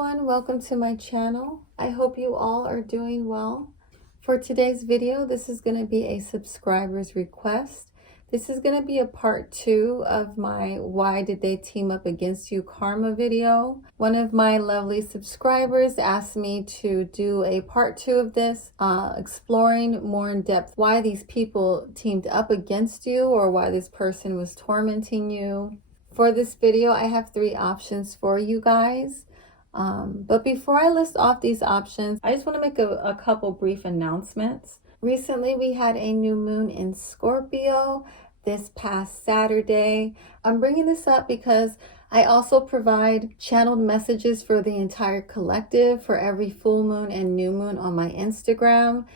everyone, welcome to my channel. I hope you all are doing well. For today's video, this is going to be a subscriber's request. This is going to be a part 2 of my Why Did They Team Up Against You Karma video. One of my lovely subscribers asked me to do a part 2 of this, exploring more in depth why these people teamed up against you or why this person was tormenting you. For this video, I have 3 options for you guys. But before I list off these options, I just want to make a couple brief announcements. Recently, we had a new moon in Scorpio this past Saturday. I'm bringing this up because I also provide channeled messages for the entire collective for every full moon and new moon on my Instagram.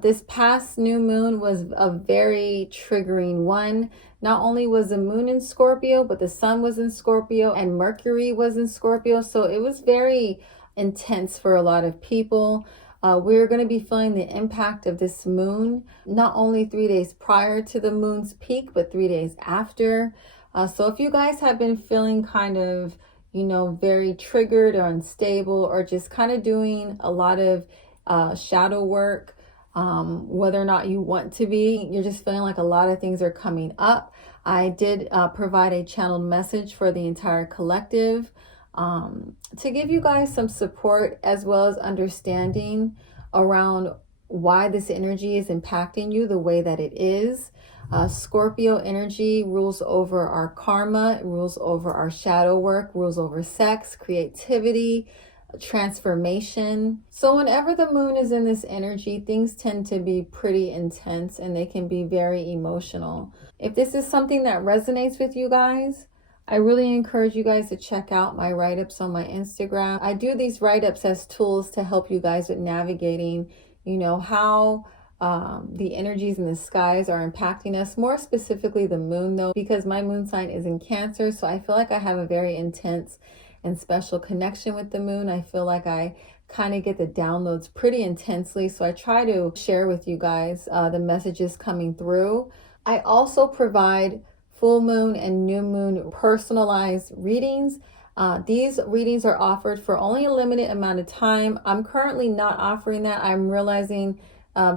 This past new moon was a very triggering one. Not only was the moon in Scorpio, but the sun was in Scorpio and Mercury was in Scorpio. So it was very intense for a lot of people. We're going to be feeling the impact of this moon, not only 3 days prior to the moon's peak, but 3 days after. So if you guys have been feeling kind of, very triggered or unstable, or just kind of doing a lot of shadow work, whether or not you want to be, you're just feeling like a lot of things are coming up. I did provide a channeled message for the entire collective to give you guys some support as well as understanding around why this energy is impacting you the way that it is. Scorpio energy rules over our karma, rules over our shadow work, rules over sex, creativity, transformation. So whenever the moon is in this energy, things tend to be pretty intense and they can be very emotional. If this is something that resonates with you guys, I really encourage you guys to check out my write-ups on my Instagram. I do these write-ups as tools to help you guys with navigating, how the energies in the skies are impacting us, more specifically the moon though, because my moon sign is in Cancer. So I feel like I have a very intense and special connection with the moon. I feel like I kind of get the downloads pretty intensely. So I try to share with you guys the messages coming through. I also provide full moon and new moon personalized readings. These readings are offered for only a limited amount of time. I'm currently not offering that. I'm realizing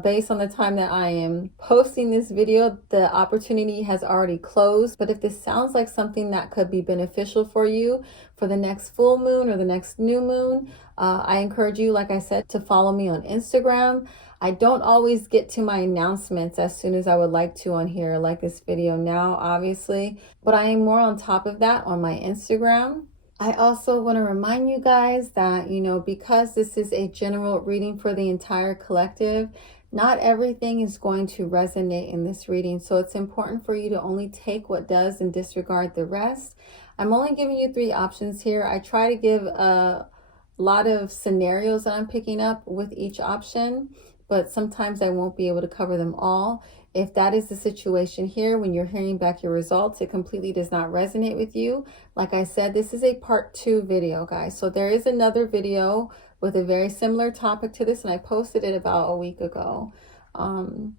based on the time that I am posting this video, the opportunity has already closed. But if this sounds like something that could be beneficial for you for the next full moon or the next new moon, I encourage you, like I said, to follow me on Instagram. I don't always get to my announcements as soon as I would like to on here, like this video now, obviously, but I am more on top of that on my Instagram. I also want to remind you guys that, because this is a general reading for the entire collective, not everything is going to resonate in this reading. So it's important for you to only take what does and disregard the rest. I'm only giving you 3 options here. I try to give a lot of scenarios that I'm picking up with each option, but sometimes I won't be able to cover them all. If that is the situation here, when you're hearing back your results, it completely does not resonate with you. Like I said, this is a part 2 video, guys. So there is another video with a very similar topic to this, and I posted it about a week ago. And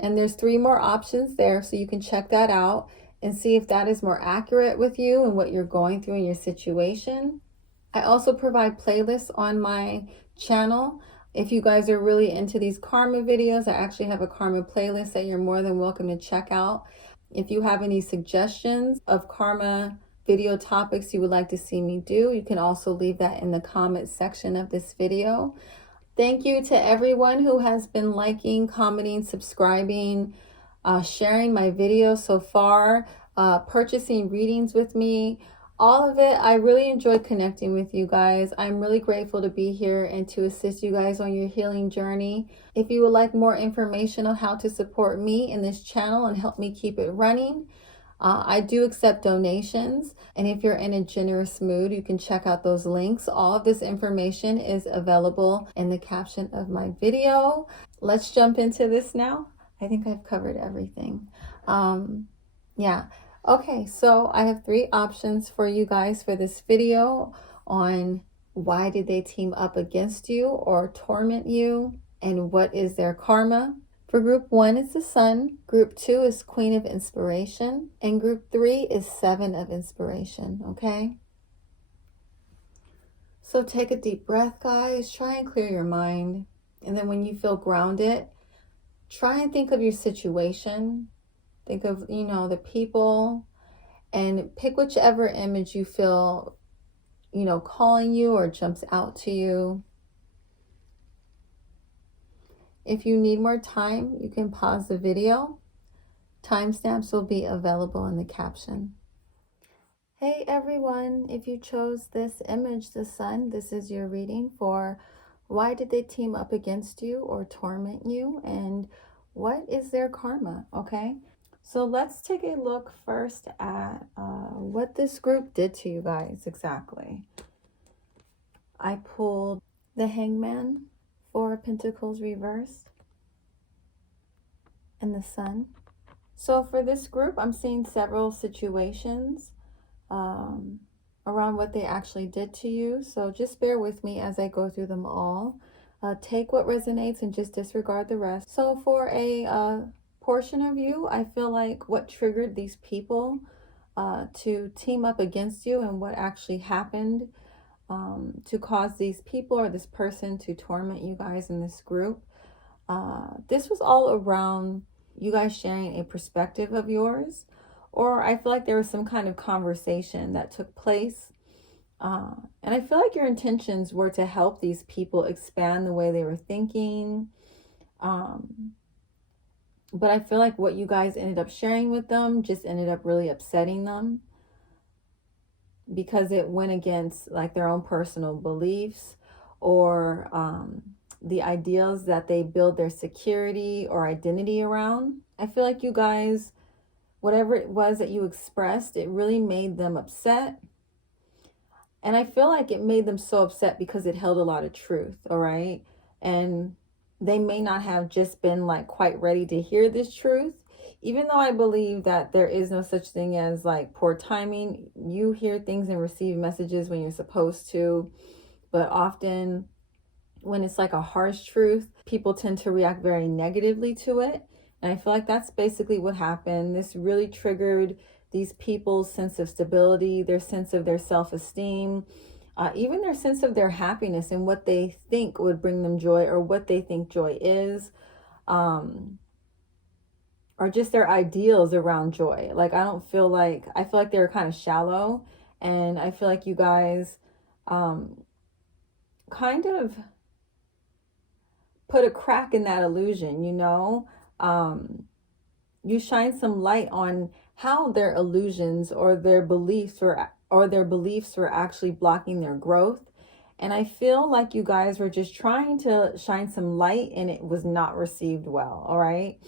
there's 3 more options there, so you can check that out and see if that is more accurate with you and what you're going through in your situation. I also provide playlists on my channel. If you guys are really into these karma videos, I actually have a karma playlist that you're more than welcome to check out. If you have any suggestions of karma video topics you would like to see me do, you can also leave that in the comment section of this video. Thank you to everyone who has been liking, commenting, subscribing, sharing my videos so far, purchasing readings with me. All of it. I really enjoy connecting with you guys. I'm really grateful to be here and to assist you guys on your healing journey. If you would like more information on how to support me in this channel and help me keep it running, I do accept donations. And if you're in a generous mood, you can check out those links. All of this information is available in the caption of my video. Let's jump into this now. I think I've covered everything. Yeah. Okay, so I have 3 options for you guys for this video on why did they team up against you or torment you, and what is their karma. For group 1 is the Sun, group 2 is Queen of Inspiration, and group 3 is 7 of Inspiration, okay? So take a deep breath, guys. Try and clear your mind. And then when you feel grounded, try and think of your situation. Think of, the people, and pick whichever image you feel, calling you or jumps out to you. If you need more time, you can pause the video. Timestamps will be available in the caption. Hey everyone, if you chose this image, the sun, this is your reading for why did they team up against you or torment you, and what is their karma, okay? So let's take a look first at what this group did to you guys exactly. I pulled the Hangman, Four of Pentacles reversed, and the Sun. So for this group, I'm seeing several situations around what they actually did to you. So just bear with me as I go through them all. Take what resonates and just disregard the rest. So for a portion of you, I feel like what triggered these people to team up against you and what actually happened to cause these people or this person to torment you guys in this group. This was all around you guys sharing a perspective of yours, or I feel like there was some kind of conversation that took place. And I feel like your intentions were to help these people expand the way they were thinking. But I feel like what you guys ended up sharing with them just ended up really upsetting them, because it went against like their own personal beliefs or the ideals that they build their security or identity around. I feel like you guys, whatever it was that you expressed, it really made them upset. And I feel like it made them so upset because it held a lot of truth, all right? And they may not have just been like quite ready to hear this truth. Even though I believe that there is no such thing as like poor timing, you hear things and receive messages when you're supposed to. But often when it's like a harsh truth, people tend to react very negatively to it. And I feel like that's basically what happened. This really triggered these people's sense of stability, their sense of their self-esteem, even their sense of their happiness and what they think would bring them joy or what they think joy is. Or just their ideals around joy. Like, I feel like they were kind of shallow, and I feel like you guys kind of put a crack in that illusion, you shine some light on how their illusions or their beliefs were actually blocking their growth. And I feel like you guys were just trying to shine some light and it was not received well, all right?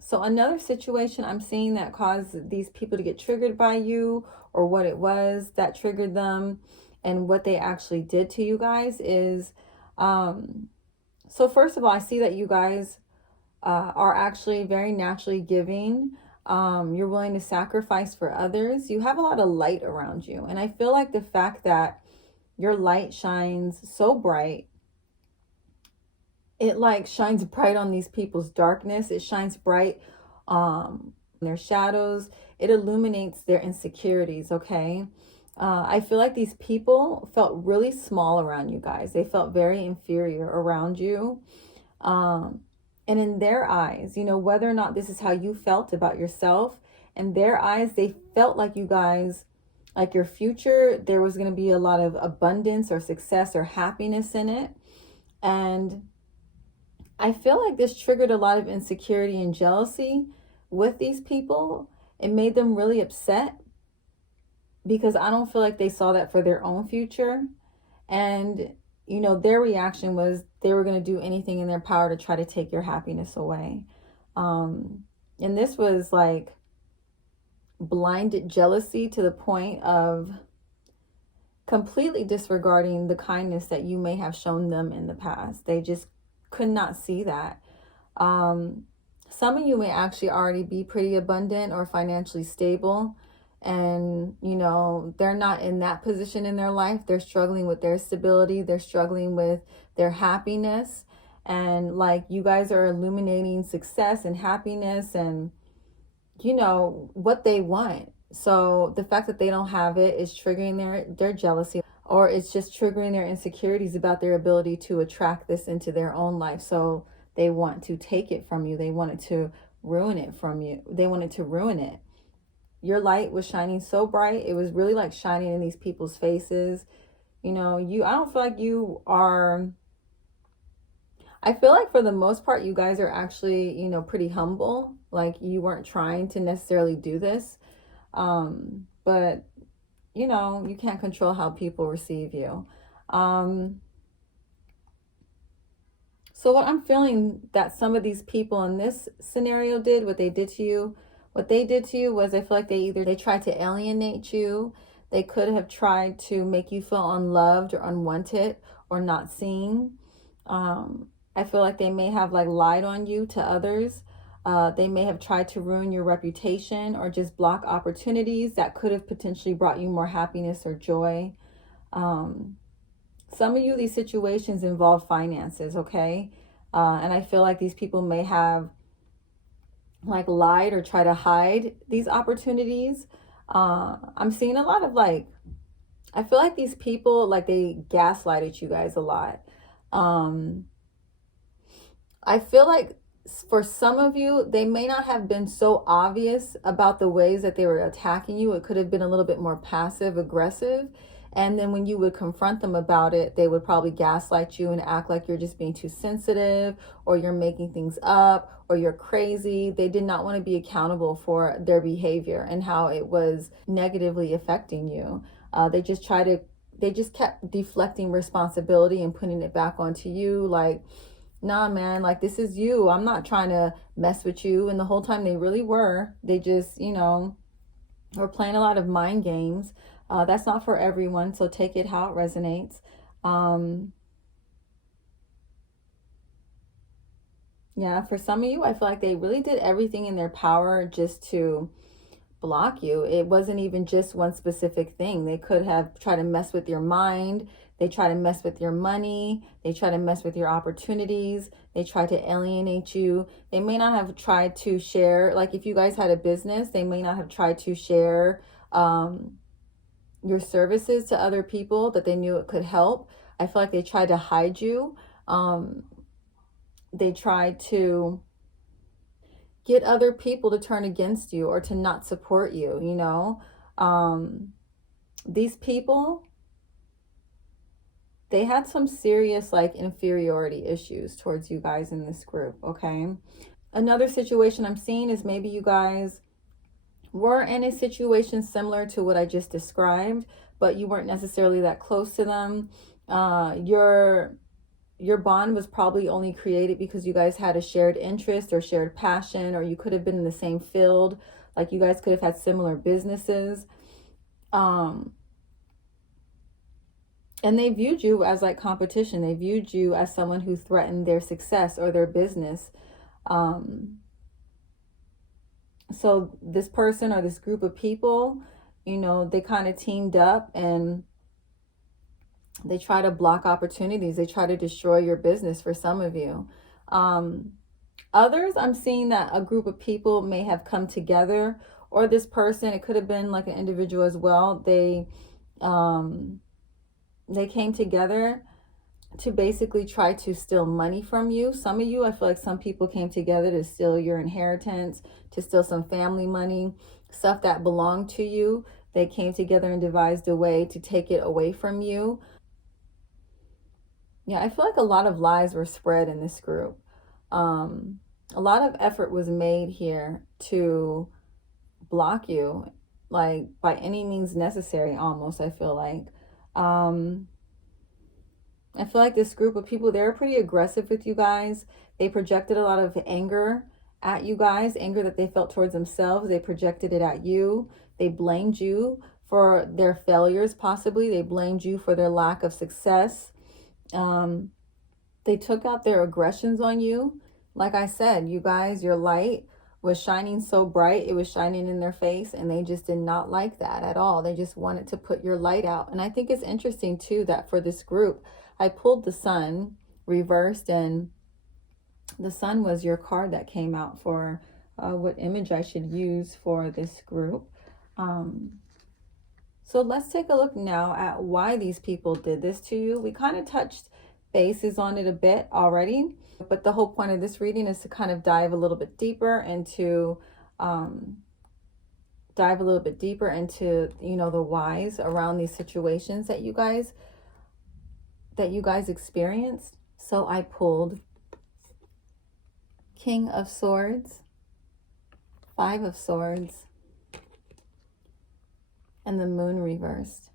So another situation I'm seeing that caused these people to get triggered by you, or what it was that triggered them and what they actually did to you guys is, so first of all, I see that you guys are actually very naturally giving. You're willing to sacrifice for others. You have a lot of light around you. And I feel like the fact that your light shines so bright, it like shines bright on these people's darkness. It shines bright their shadows. It illuminates their insecurities, okay? I feel like these people felt really small around you guys. They felt very inferior around you. And in their eyes, whether or not this is how you felt about yourself, in their eyes, they felt like you guys, like your future, there was going to be a lot of abundance or success or happiness in it. And I feel like this triggered a lot of insecurity and jealousy with these people. It made them really upset because I don't feel like they saw that for their own future. And, their reaction was they were going to do anything in their power to try to take your happiness away. And this was like blinded jealousy to the point of completely disregarding the kindness that you may have shown them in the past. They just could not see that. Some of you may actually already be pretty abundant or financially stable, and they're not in that position in their life. They're struggling with their stability. They're struggling with their happiness, and like you guys are illuminating success and happiness and what they want. So the fact that they don't have it is triggering their jealousy, or it's just triggering their insecurities about their ability to attract this into their own life. So they want to take it from you. They wanted to ruin it from you. They wanted to ruin it. Your light was shining so bright. It was really like shining in these people's faces. You know, I don't feel like you are, I feel like for the most part, you guys are actually, pretty humble. Like you weren't trying to necessarily do this. But you can't control how people receive you. So what I'm feeling that some of these people in this scenario did, what they did to you was, I feel like they tried to alienate you. They could have tried to make you feel unloved or unwanted or not seen. I feel like they may have like lied on you to others. They may have tried to ruin your reputation or just block opportunities that could have potentially brought you more happiness or joy. Some of you, these situations involve finances, okay? And I feel like these people may have like lied or try to hide these opportunities. I'm seeing a lot of like, I feel like these people, like they gaslighted you guys a lot. I feel like for some of you, they may not have been so obvious about the ways that they were attacking you. It could have been a little bit more passive aggressive. And then when you would confront them about it, they would probably gaslight you and act like you're just being too sensitive, or you're making things up, or you're crazy. They did not want to be accountable for their behavior and how it was negatively affecting you. They just kept deflecting responsibility and putting it back onto you. Like, nah, man, like this is you. I'm not trying to mess with you. And the whole time they really were. They just, were playing a lot of mind games. That's not for everyone, so take it how it resonates. Yeah, for some of you, I feel like they really did everything in their power just to block you. It wasn't even just one specific thing. They could have tried to mess with your mind. They try to mess with your money. They try to mess with your opportunities. They try to alienate you. They may not have tried to share, like if you guys had a business, they may not have tried to share your services to other people that they knew it could help. I feel like they tried to hide you. They tried to get other people to turn against you or to not support you, These people, they had some serious like inferiority issues towards you guys in this group, okay? Another situation I'm seeing is maybe you guys were in a situation similar to what I just described, but you weren't necessarily that close to them. Your bond was probably only created because you guys had a shared interest or shared passion, or you could have been in the same field. Like you guys could have had similar businesses. And they viewed you as like competition. They viewed you as someone who threatened their success or their business. So this person or this group of people, they kind of teamed up and they try to block opportunities. They try to destroy your business for some of you. Others, I'm seeing that a group of people may have come together, or this person, it could have been like an individual as well. They came together to basically try to steal money from you. Some of you, I feel like some people came together to steal your inheritance, to steal some family money, stuff that belonged to you. They came together and devised a way to take it away from you. Yeah, I feel like a lot of lies were spread in this group. A lot of effort was made here to block you, like by any means necessary, almost, I feel like. I feel like this group of people, they're pretty aggressive with you guys. They projected a lot of anger at you guys, anger that they felt towards themselves. They projected it at you. They blamed you for their failures, possibly. They blamed you for their lack of success. They took out their aggressions on you. Like I said, you guys, your light was shining so bright, it was shining in their face, and they just did not like that at all. They just wanted to put your light out. And I think it's interesting too that for this group, I pulled the sun reversed, and the sun was your card that came out for what image I should use for this group. So let's take a look now at why these people did this to you. We kind of touched bases on it a bit already, but the whole point of this reading is to kind of dive a little bit deeper into the whys around these situations that you guys experienced. So I pulled King of Swords, Five of Swords, and the Moon reversed.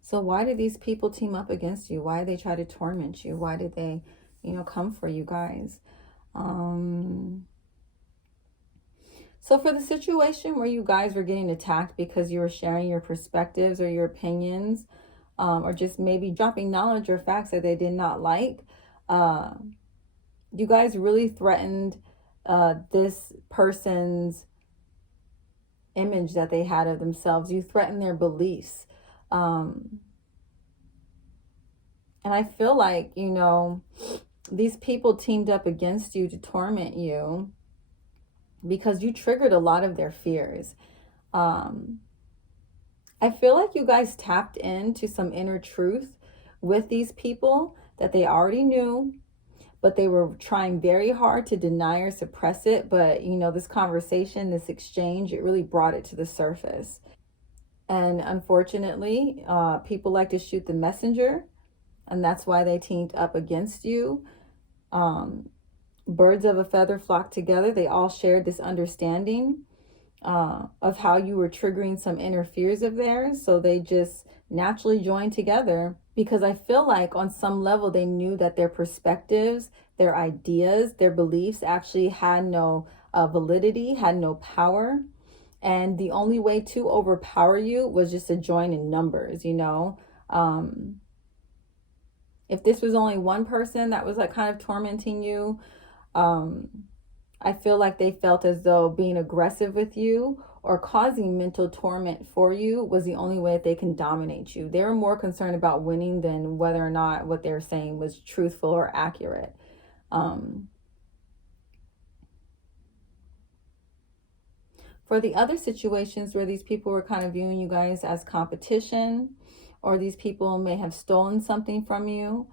So why did these people team up against you? Why did they try to torment you? Why did they, come for you guys? So for the situation where you guys were getting attacked because you were sharing your perspectives or your opinions, or just maybe dropping knowledge or facts that they did not like, you guys really threatened this person's image that they had of themselves. You threatened their beliefs. And I feel like, these people teamed up against you to torment you because you triggered a lot of their fears. I feel like you guys tapped into some inner truth with these people that they already knew, but they were trying very hard to deny or suppress it. But, this conversation, this exchange, it really brought it to the surface. And unfortunately, people like to shoot the messenger, and that's why they teamed up against you. Birds of a feather flock together. They all shared this understanding of how you were triggering some inner fears of theirs. So they just naturally joined together, because I feel like on some level they knew that their perspectives, their ideas, their beliefs actually had no validity, had no power. And the only way to overpower you was just to join in numbers, If this was only one person that was like kind of tormenting you, I feel like they felt as though being aggressive with you or causing mental torment for you was the only way that they can dominate you. They were more concerned about winning than whether or not what they were saying was truthful or accurate. For the other situations where these people were kind of viewing you guys as competition, or these people may have stolen something from you,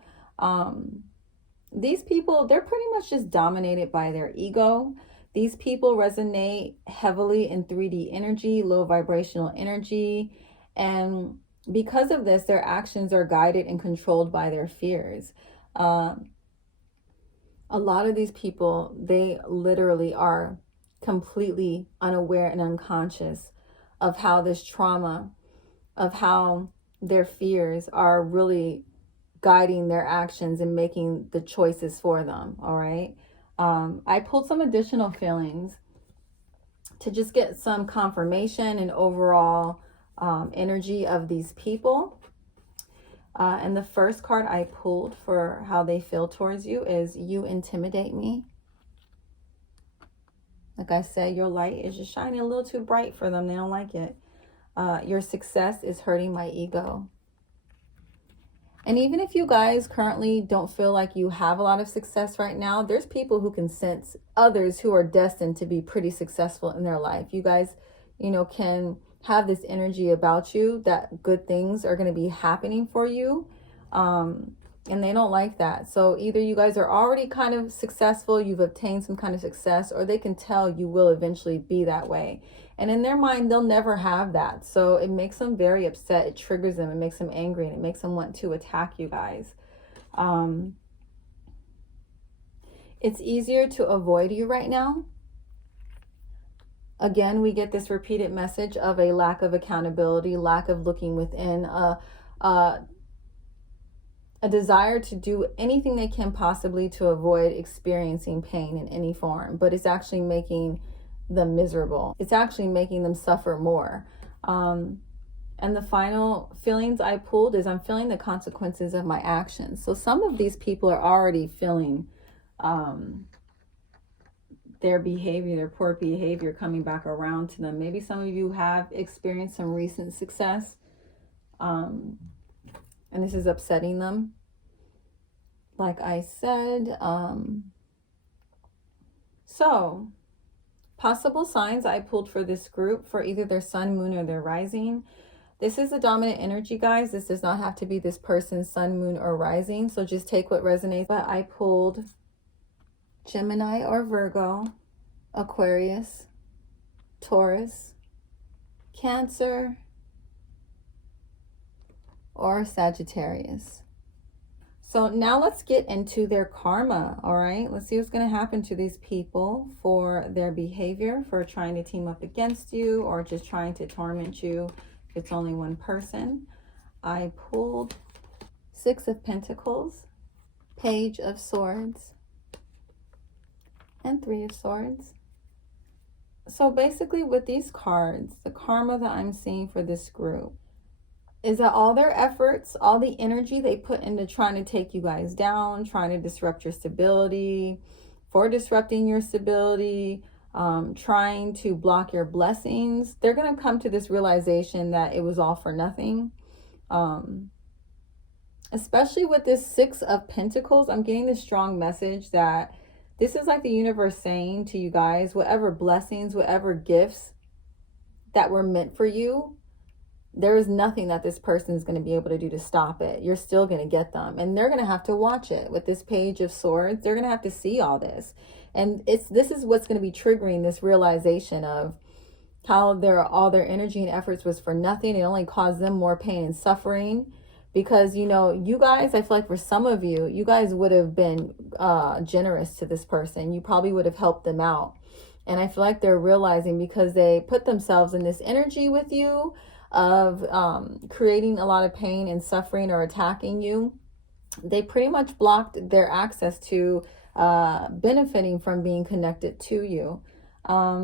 these people, they're pretty much just dominated by their ego. These people resonate heavily in 3D energy, low vibrational energy. And because of this, their actions are guided and controlled by their fears. A lot of these people, they literally are completely unaware and unconscious of how this trauma, of how their fears are really guiding their actions and making the choices for them. All right. I pulled some additional feelings to just get some confirmation and overall energy of these people. And the first card I pulled for how they feel towards you is you intimidate me. Like I said, your light is just shining a little too bright for them. They don't like it. Your success is hurting my ego. And even if you guys currently don't feel like you have a lot of success right now, there's people who can sense others who are destined to be pretty successful in their life. You guys, can have this energy about you that good things are going to be happening for you. And they don't like that. So either you guys are already kind of successful, you've obtained some kind of success, or they can tell you will eventually be that way. And in their mind, they'll never have that. So it makes them very upset. It triggers them. It makes them angry. And it makes them want to attack you guys. It's easier to avoid you right now. Again, we get this repeated message of a lack of accountability, lack of looking within, a desire to do anything they can possibly to avoid experiencing pain in any form. But it's actually making them miserable. It's actually making them suffer more. And the final feelings I pulled is I'm feeling the consequences of my actions. So some of these people are already feeling their behavior, their poor behavior coming back around to them. Maybe some of you have experienced some recent success, and this is upsetting them. Like I said, so Possible signs I pulled for this group for either their sun, moon, or their rising. This is the dominant energy, guys. This does not have to be this person's sun, moon, or rising. So just take what resonates. But I pulled Gemini or Virgo, Aquarius, Taurus, Cancer, or Sagittarius. So now let's get into their karma, all right? Let's see what's going to happen to these people for their behavior, for trying to team up against you or just trying to torment you. It's only one person. I pulled Six of Pentacles, Page of Swords, and Three of Swords. So basically with these cards, the karma that I'm seeing for this group is that all their efforts, all the energy they put into trying to take you guys down, trying to disrupt your stability, for disrupting your stability, trying to block your blessings, they're going to come to this realization that it was all for nothing. Especially with this Six of Pentacles, I'm getting this strong message that this is like the universe saying to you guys, whatever blessings, whatever gifts that were meant for you, there is nothing that this person is going to be able to do to stop it. You're still going to get them. And they're going to have to watch it. With this Page of Swords, they're going to have to see all this. And this is what's going to be triggering this realization of how all their energy and efforts was for nothing. It only caused them more pain and suffering. Because, you know, you guys, I feel like for some of you, you guys would have been generous to this person. You probably would have helped them out. And I feel like they're realizing, because they put themselves in this energy with you of creating a lot of pain and suffering or attacking you, they pretty much blocked their access to benefiting from being connected to you. I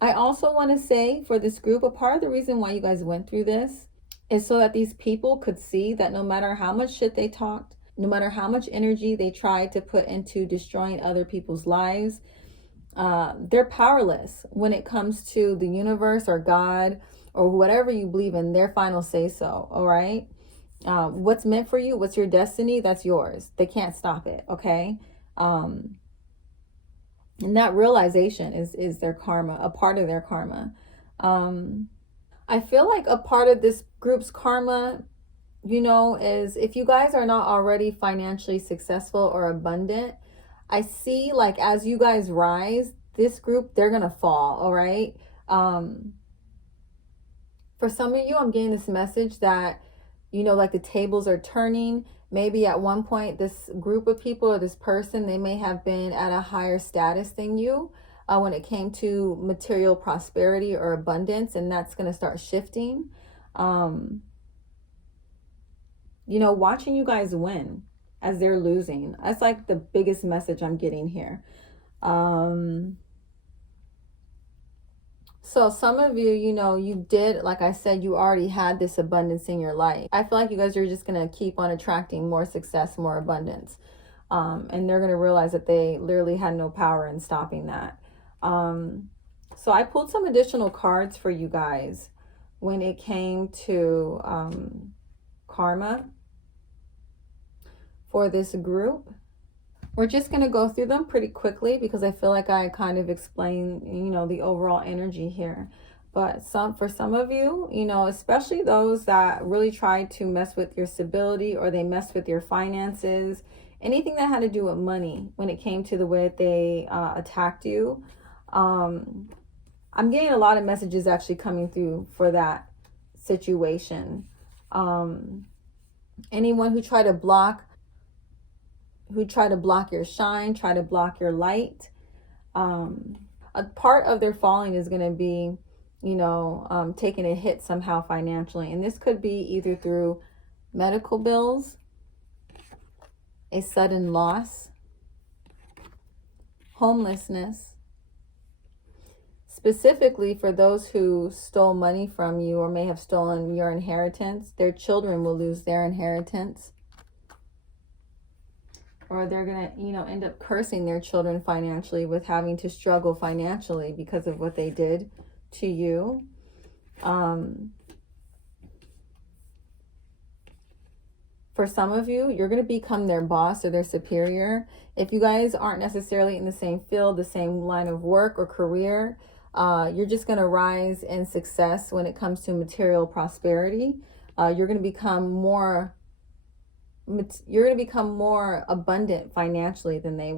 also want to say for this group, a part of the reason why you guys went through this is so that these people could see that no matter how much shit they talked, no matter how much energy they tried to put into destroying other people's lives, they're powerless when it comes to the universe or God or whatever you believe in, their final say so. All right. What's meant for you, what's your destiny, that's yours. They can't stop it. Okay. And that realization is their karma, a part of their karma. I feel like a part of this group's karma, you know, is if you guys are not already financially successful or abundant, I see like as you guys rise, this group, they're going to fall. All right. For some of you, I'm getting this message that, you know, like the tables are turning. Maybe at one point, this group of people or this person, they may have been at a higher status than you when it came to material prosperity or abundance. And that's going to start shifting. You know, watching you guys win as they're losing. That's like the biggest message I'm getting here. So some of you, you know, you did, like I said, you already had this abundance in your life. I feel like you guys are just going to keep on attracting more success, more abundance. And they're going to realize that they literally had no power in stopping that. So I pulled some additional cards for you guys when it came to karma for this group. We're just going to go through them pretty quickly because I feel like I kind of explained, you know, the overall energy here. But for some of you, you know, especially those that really tried to mess with your stability or they messed with your finances, anything that had to do with money when it came to the way that they attacked you. I'm getting a lot of messages actually coming through for that situation. Anyone who tried to block your shine, try to block your light. A part of their falling is going to be, you know, taking a hit somehow financially. And this could be either through medical bills, a sudden loss, homelessness. Specifically for those who stole money from you or may have stolen your inheritance, their children will lose their inheritance. Or they're going to, you know, end up cursing their children financially with having to struggle financially because of what they did to you. For for some of you, you're going to become their boss or their superior. If you guys aren't necessarily in the same field, the same line of work or career, you're just going to rise in success when it comes to material prosperity. You're going to become more abundant financially than they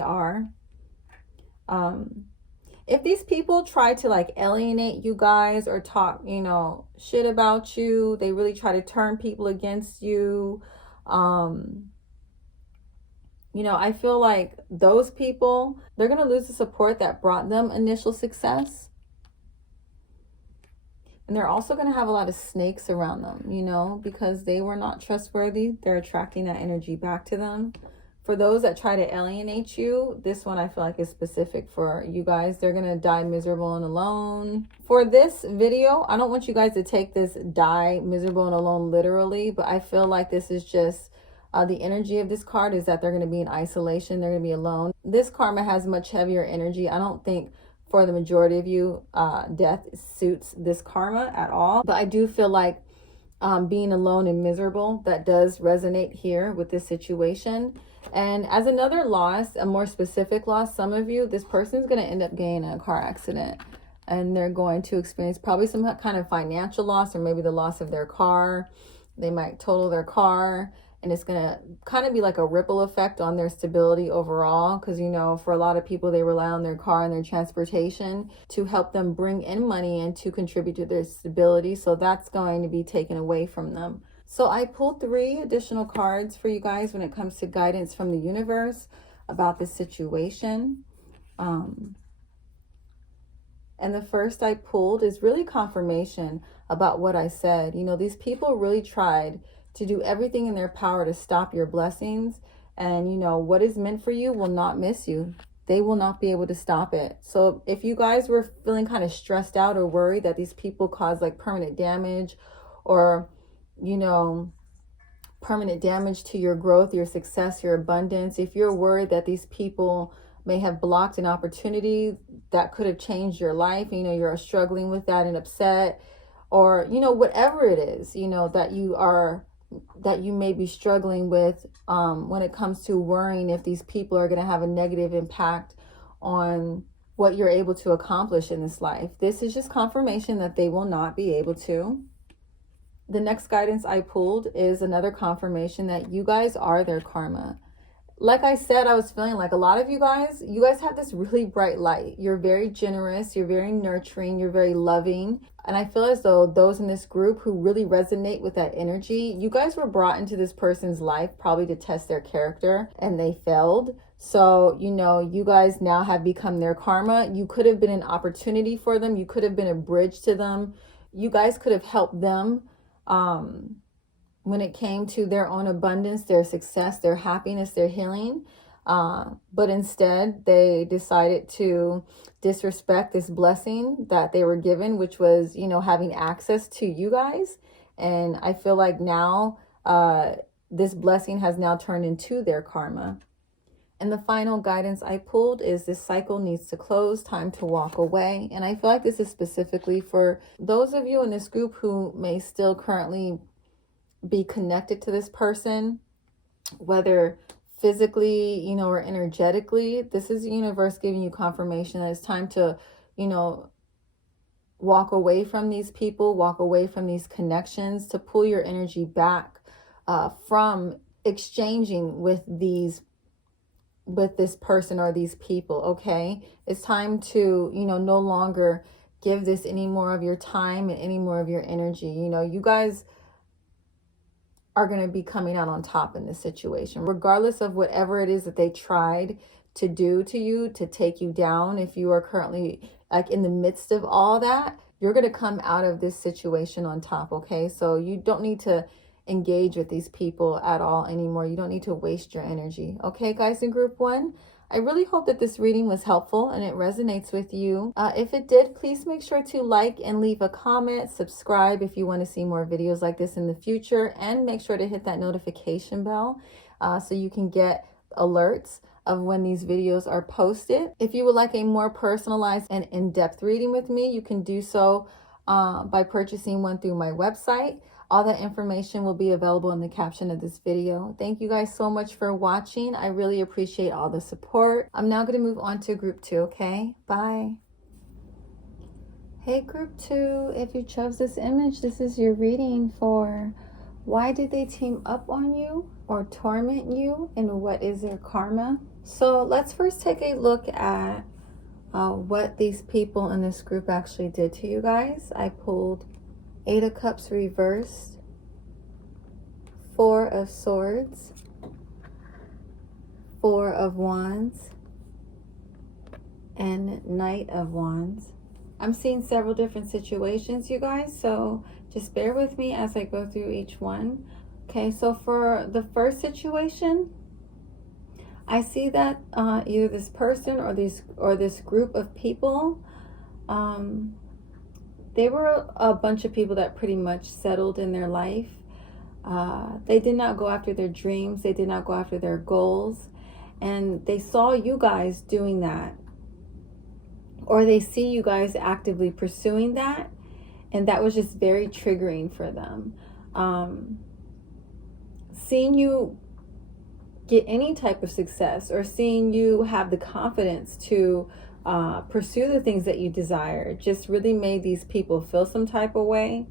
are. If these people try to like alienate you guys or talk, shit about you, they really try to turn people against you. I feel like those people, they're going to lose the support that brought them initial success. And they're also going to have a lot of snakes around them, because they were not trustworthy. They're attracting that energy back to them. For those that try to alienate you, this one I feel like is specific for you guys. They're going to die miserable and alone. For this video, I don't want you guys to take this die miserable and alone literally, but I feel like this is just the energy of this card is that they're going to be in isolation. They're going to be alone. This karma has much heavier energy. I don't think for the majority of you, death suits this karma at all. But I do feel like being alone and miserable, that does resonate here with this situation. And as another loss, a more specific loss, some of you, this person is going to end up getting in a car accident. And they're going to experience probably some kind of financial loss, or maybe the loss of their car. They might total their car. And it's going to kind of be like a ripple effect on their stability overall. Because, for a lot of people, they rely on their car and their transportation to help them bring in money and to contribute to their stability. So that's going to be taken away from them. So I pulled 3 additional cards for you guys when it comes to guidance from the universe about this situation. And the first I pulled is really confirmation about what I said. These people really tried to do everything in their power to stop your blessings. And what is meant for you will not miss you. They will not be able to stop it. So if you guys were feeling kind of stressed out or worried that these people cause like permanent damage or, permanent damage to your growth, your success, your abundance, if you're worried that these people may have blocked an opportunity that could have changed your life, you're struggling with that and upset, or, whatever it is, that you may be struggling with when it comes to worrying if these people are going to have a negative impact on what you're able to accomplish in this life. This is just confirmation that they will not be able to. The next guidance I pulled is another confirmation that you guys are their karma. Like I said, I was feeling like a lot of you guys have this really bright light. You're very generous, you're very nurturing, you're very loving. And I feel as though those in this group who really resonate with that energy, you guys were brought into this person's life probably to test their character and they failed. So, you guys now have become their karma. You could have been an opportunity for them. You could have been a bridge to them. You guys could have helped them when it came to their own abundance, their success, their happiness, their healing. But instead, they decided to disrespect this blessing that they were given, which was, having access to you guys. And I feel like now this blessing has now turned into their karma. And the final guidance I pulled is this cycle needs to close, time to walk away. And I feel like this is specifically for those of you in this group who may still currently be connected to this person, whether physically, or energetically. This is the universe giving you confirmation that it's time to, walk away from these people, walk away from these connections, to pull your energy back from exchanging with this person or these people. Okay, it's time to no longer give this any more of your time and any more of your energy. You guys are going to be coming out on top in this situation, regardless of whatever it is that they tried to do to you to take you down. If you are currently like in the midst of all that, you're going to come out of this situation on top. Okay, so you don't need to engage with these people at all anymore. You don't need to waste your energy. Okay, guys in group 1, I really hope that this reading was helpful and it resonates with you. If it did, please make sure to like and leave a comment, subscribe if you want to see more videos like this in the future, and make sure to hit that notification bell so you can get alerts of when these videos are posted. If you would like a more personalized and in-depth reading with me, you can do so by purchasing one through my website. All that information will be available in the caption of this video. Thank you guys so much for watching. I really appreciate all the support. I'm now going to move on to group 2, okay? Bye. Hey group 2, if you chose this image, this is your reading for why did they team up on you or torment you, and what is their karma? So let's first take a look at what these people in this group actually did to you guys. I pulled 8 of Cups reversed, 4 of Swords, 4 of Wands, and Knight of Wands. I'm seeing several different situations, you guys, so just bear with me as I go through each one. Okay, so for the first situation, I see that either this person or this group of people, they were a bunch of people that pretty much settled in their life. They did not go after their dreams. They did not go after their goals. And they saw you guys doing that. Or they see you guys actively pursuing that. And that was just very triggering for them. Seeing you get any type of success, or seeing you have the confidence to pursue the things that you desire, just really made these people feel some type of way.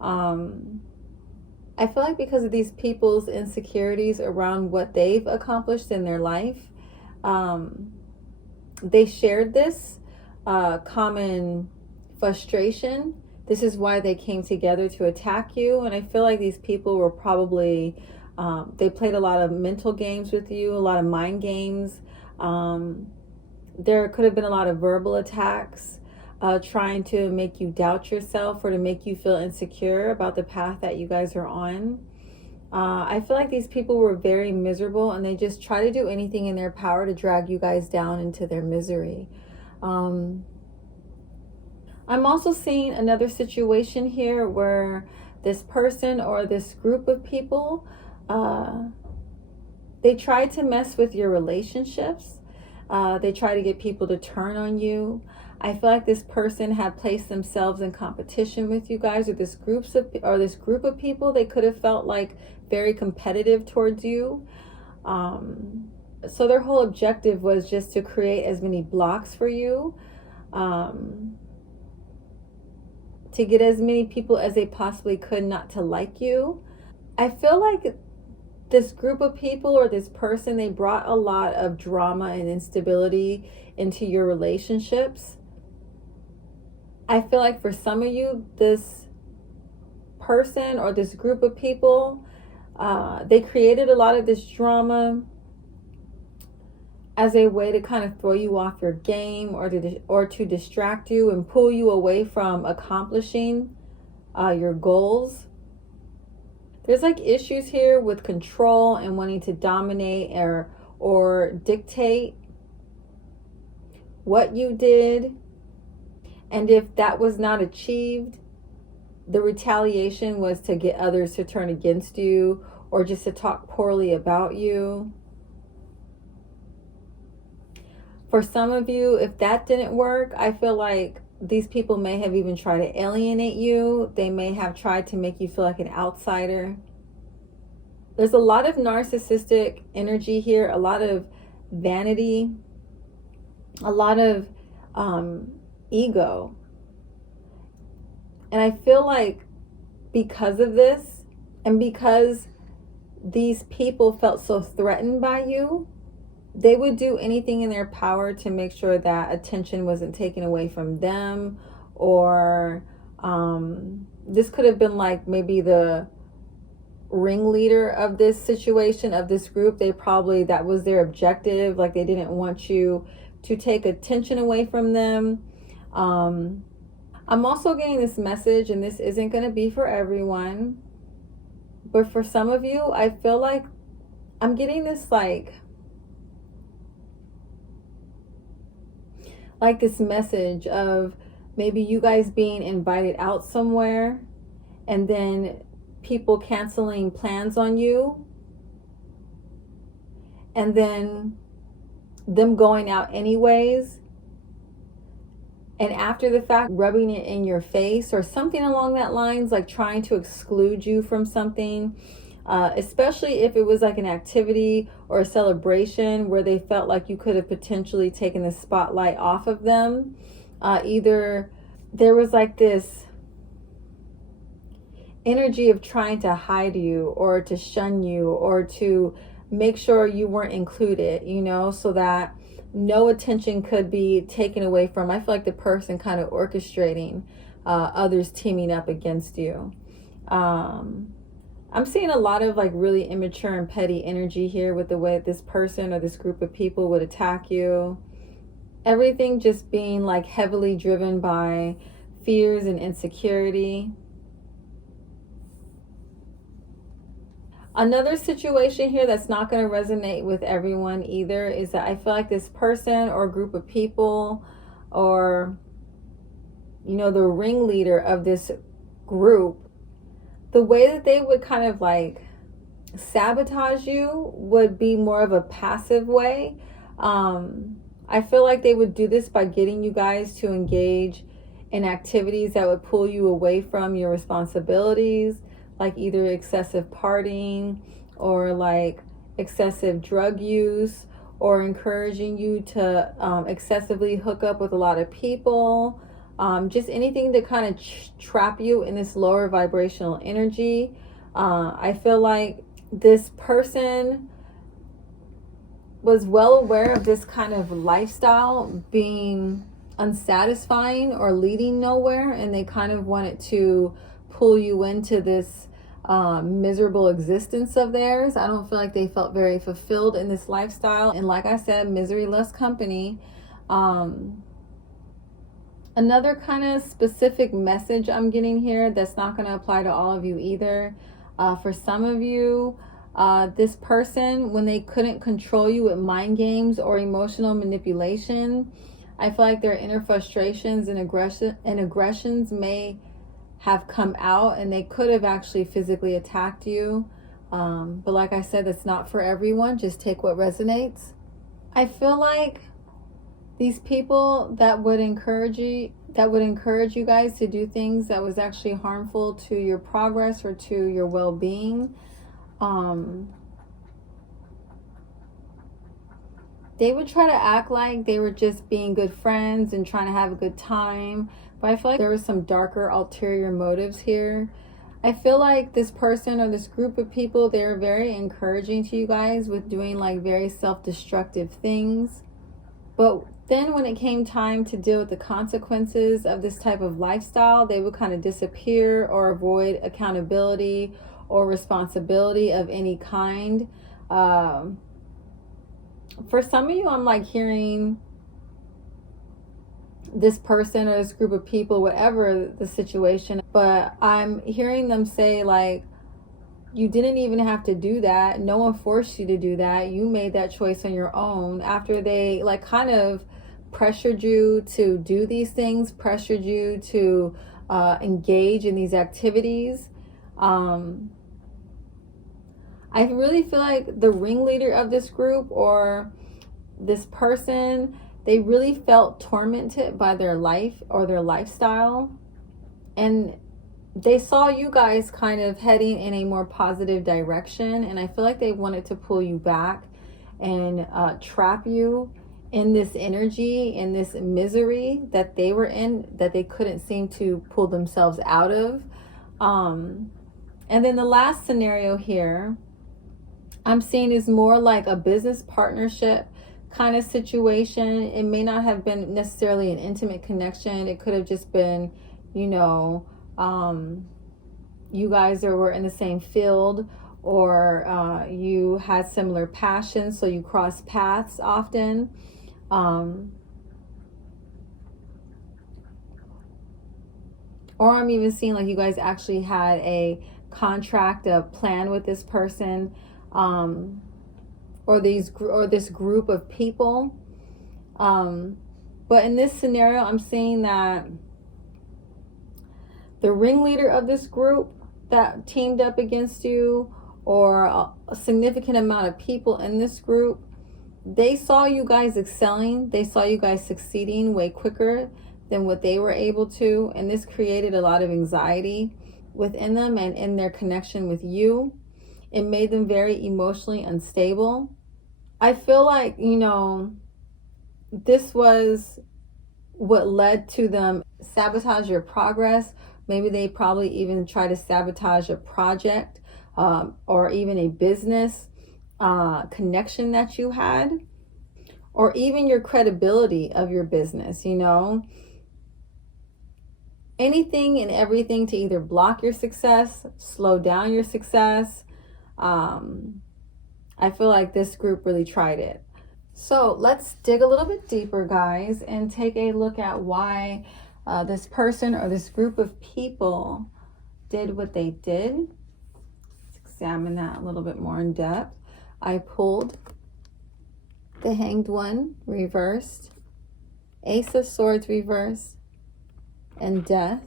I feel like because of these people's insecurities around what they've accomplished in their life, they shared this common frustration. This is why they came together to attack you. And I feel like these people were probably, they played a lot of mental games with you, a lot of mind games. There could have been a lot of verbal attacks, trying to make you doubt yourself or to make you feel insecure about the path that you guys are on. I feel like these people were very miserable, and they just try to do anything in their power to drag you guys down into their misery. I'm also seeing another situation here where this person or this group of people, they try to mess with your relationships. They try to get people to turn on you. I feel like this person had placed themselves in competition with you guys, or this group of people. They could have felt like very competitive towards you. So their whole objective was just to create as many blocks for you, to get as many people as they possibly could not to like you. I feel like this group of people or this person, they brought a lot of drama and instability into your relationships. I feel like for some of you, this person or this group of people, they created a lot of this drama as a way to kind of throw you off your game, or to distract you and pull you away from accomplishing your goals. There's like issues here with control and wanting to dominate or dictate what you did. And if that was not achieved, the retaliation was to get others to turn against you, or just to talk poorly about you. For some of you, if that didn't work, I feel like these people may have even tried to alienate you. They may have tried to make you feel like an outsider. There's a lot of narcissistic energy here, a lot of vanity, a lot of ego. And I feel like because of this, and because these people felt so threatened by you, they would do anything in their power to make sure that attention wasn't taken away from them. Or this could have been like maybe the ringleader of this situation, of this group. That was their objective. Like, they didn't want you to take attention away from them. I'm also getting this message, and this isn't going to be for everyone, but for some of you, I feel like I'm getting this like this message of maybe you guys being invited out somewhere, and then people canceling plans on you, and then them going out anyways, and after the fact rubbing it in your face or something along that lines, like trying to exclude you from something, especially if it was like an activity or a celebration where they felt like you could have potentially taken the spotlight off of them. Either there was like this energy of trying to hide you or to shun you or to make sure you weren't included, you know, so that no attention could be taken away from. I feel like the person kind of orchestrating others teaming up against you. I'm seeing a lot of like really immature and petty energy here with the way this person or this group of people would attack you. Everything just being like heavily driven by fears and insecurity. Another situation here that's not going to resonate with everyone either is that I feel like this person or group of people, or, you know, the ringleader of this group, the way that they would kind of like sabotage you would be more of a passive way. I feel like they would do this by getting you guys to engage in activities that would pull you away from your responsibilities, like either excessive partying or like excessive drug use, or encouraging you to excessively hook up with a lot of people. Just anything to kind of trap you in this lower vibrational energy. I feel like this person was well aware of this kind of lifestyle being unsatisfying or leading nowhere, and they kind of wanted to pull you into this miserable existence of theirs. I don't feel like they felt very fulfilled in this lifestyle, and like I said, misery loves company. Another kind of specific message I'm getting here that's not going to apply to all of you either. For some of you, this person, when they couldn't control you with mind games or emotional manipulation, I feel like their inner frustrations and aggressions may have come out, and they could have actually physically attacked you. But like I said, that's not for everyone. Just take what resonates. I feel like these people that would encourage you guys to do things that was actually harmful to your progress or to your well-being, they would try to act like they were just being good friends and trying to have a good time. But I feel like there was some darker ulterior motives here. I feel like this person or this group of people, they're very encouraging to you guys with doing like very self-destructive things. But then when it came time to deal with the consequences of this type of lifestyle, they would kind of disappear or avoid accountability or responsibility of any kind. For some of you, I'm like hearing this person or this group of people, whatever the situation, but I'm hearing them say like, you didn't even have to do that. No one forced you to do that. You made that choice on your own, after they like kind of pressured you to do these things, pressured you to engage in these activities. I really feel like the ringleader of this group or this person, they really felt tormented by their life or their lifestyle. And they saw you guys kind of heading in a more positive direction. And I feel like they wanted to pull you back and trap you in this energy, in this misery that they were in, that they couldn't seem to pull themselves out of. And then the last scenario here I'm seeing is more like a business partnership kind of situation. It may not have been necessarily an intimate connection. It could have just been, you know, you guys were in the same field, or you had similar passions, so you cross paths often. Or I'm even seeing like you guys actually had a contract, a plan with this person, or this group of people. But in this scenario, I'm seeing that the ringleader of this group that teamed up against you, or a significant amount of people in this group, they saw you guys excelling. They saw you guys succeeding way quicker than what they were able to. And this created a lot of anxiety within them and in their connection with you. It made them very emotionally unstable. I feel like, you know, this was what led to them sabotage your progress. Maybe they probably even try to sabotage a project or even a business connection that you had, or even your credibility of your business, you know. Anything and everything to either block your success, slow down your success. I feel like this group really tried it. So let's dig a little bit deeper, guys, and take a look at why this person or this group of people did what they did. Let's examine that a little bit more in depth. I pulled the Hanged One reversed, Ace of Swords reversed, and Death.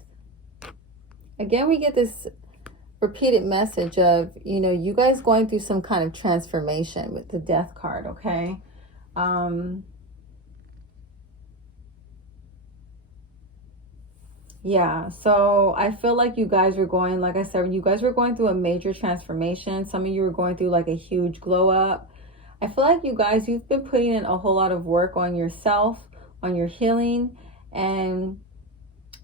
Again, we get this repeated message of, you know, you guys going through some kind of transformation with the Death card, okay? Yeah, so I feel like you guys were going, like I said, you guys were going through a major transformation. Some of you were going through like a huge glow up. I feel like you guys, you've been putting in a whole lot of work on yourself, on your healing, and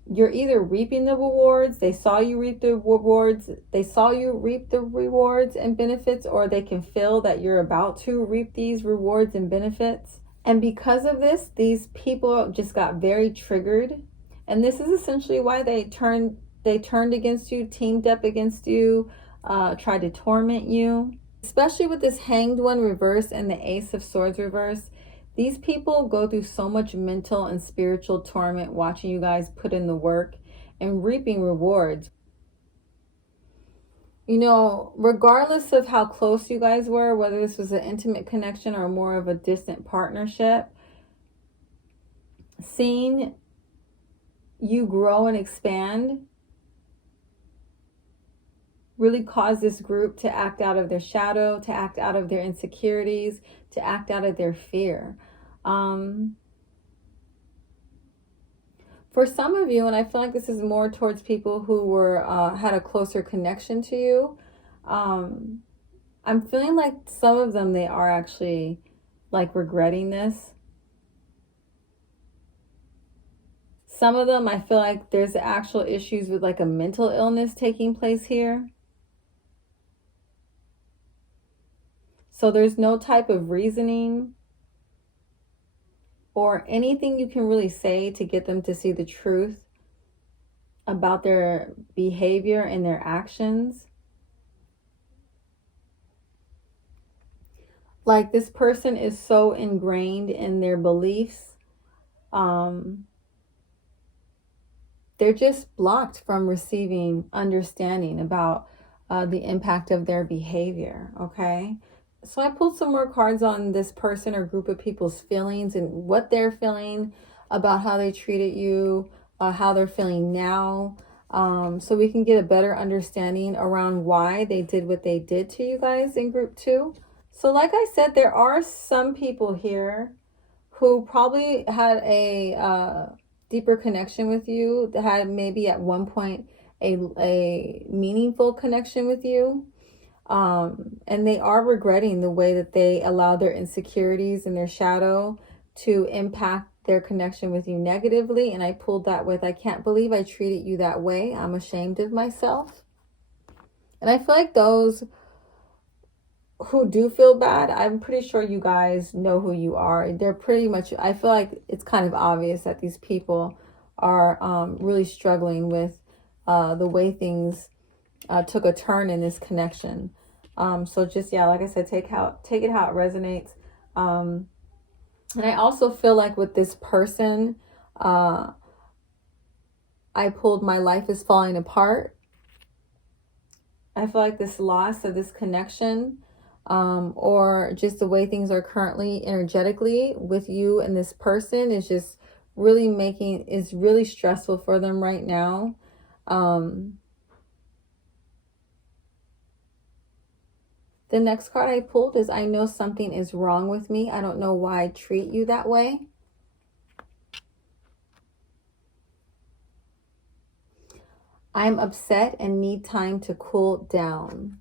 you're either reaping the rewards. They saw you reap the rewards. They saw you reap the rewards and benefits, or they can feel that you're about to reap these rewards and benefits. And because of this, these people just got very triggered. And this is essentially why they turned against you, teamed up against you, tried to torment you. Especially with this Hanged One reverse and the Ace of Swords reverse. These people go through so much mental and spiritual torment watching you guys put in the work and reaping rewards. You know, regardless of how close you guys were, whether this was an intimate connection or more of a distant partnership, seeing you grow and expand really caused this group to act out of their shadow, to act out of their insecurities, to act out of their fear. For some of you, and I feel like this is more towards people who were had a closer connection to you, I'm feeling like some of them, they are actually like regretting this. Some of them, I feel like there's actual issues with like a mental illness taking place here. So there's no type of reasoning or anything you can really say to get them to see the truth about their behavior and their actions. Like this person is so ingrained in their beliefs. They're just blocked from receiving understanding about the impact of their behavior, okay? So I pulled some more cards on this person or group of people's feelings and what they're feeling about how they treated you, how they're feeling now, so we can get a better understanding around why they did what they did to you guys in group 2. So like I said, there are some people here who probably had a deeper connection with you, that had maybe at one point a meaningful connection with you. And they are regretting the way that they allowed their insecurities and their shadow to impact their connection with you negatively. And I pulled that with, I can't believe I treated you that way. I'm ashamed of myself. And I feel like those who do feel bad, I'm pretty sure you guys know who you are. They're pretty much, I feel like it's kind of obvious that these people are really struggling with the way things took a turn in this connection. So just, yeah, like I said, take it how it resonates. And I also feel like with this person, I pulled my life is falling apart. I feel like this loss of this connection, or just the way things are currently energetically with you and this person is just really is really stressful for them right now. The next card I pulled is, I know something is wrong with me. I don't know why I treat you that way. I'm upset and need time to cool down.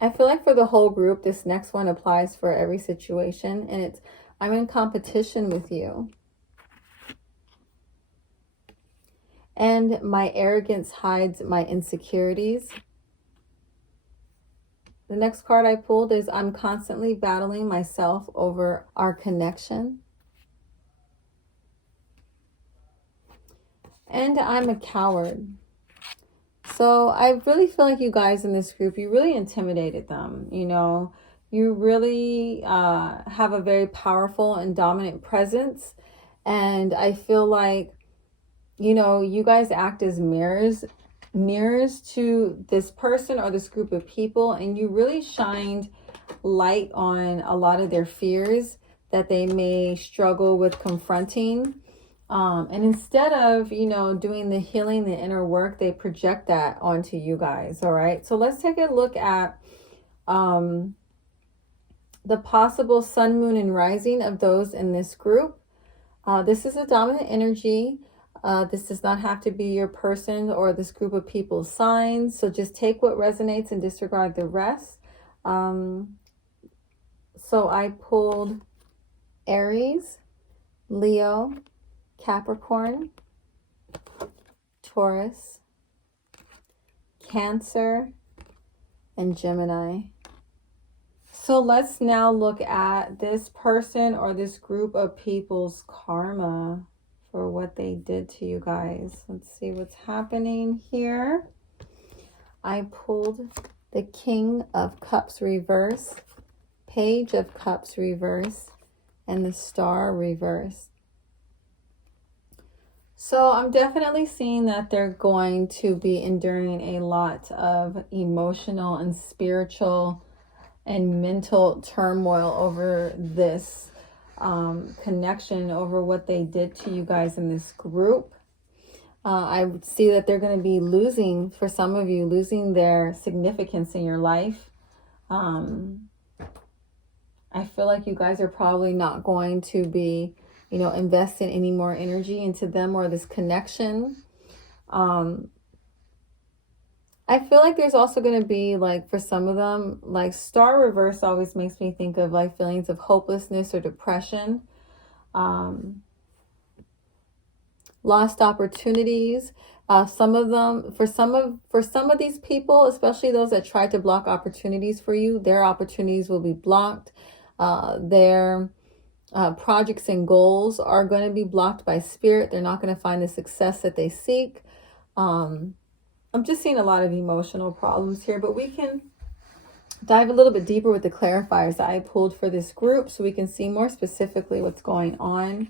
I feel like for the whole group, this next one applies for every situation, and it's I'm in competition with you. And my arrogance hides my insecurities. The next card I pulled is I'm constantly battling myself over our connection. And I'm a coward. So I really feel like you guys in this group, you really intimidated them. You know, you really have a very powerful and dominant presence. And I feel like, you know, you guys act as mirrors to this person or this group of people. And you really shined light on a lot of their fears that they may struggle with confronting. And instead of, you know, doing the healing, the inner work, they project that onto you guys. All right. So let's take a look at the possible sun, moon, and rising of those in this group. This is a dominant energy. This does not have to be your person or this group of people's signs. So just take what resonates and disregard the rest. So I pulled Aries, Leo, Capricorn, Taurus, Cancer, and Gemini. So let's now look at this person or this group of people's karma for what they did to you guys. Let's see what's happening here. I pulled the King of Cups reverse, Page of Cups reverse, and the Star reverse. So I'm definitely seeing that they're going to be enduring a lot of emotional and spiritual and mental turmoil over this connection, over what they did to you guys in this group. I see that they're going to be losing, for some of you, losing their significance in your life. I feel like you guys are probably not going to be, you know, investing any more energy into them or this connection. I feel like there's also going to be, like, for some of them, like, star reverse always makes me think of like feelings of hopelessness or depression, lost opportunities. Some of them, for some of these people, especially those that tried to block opportunities for you, their opportunities will be blocked. Their projects and goals are going to be blocked by spirit. They're not going to find the success that they seek. I'm just seeing a lot of emotional problems here, but we can dive a little bit deeper with the clarifiers that I pulled for this group so we can see more specifically what's going on.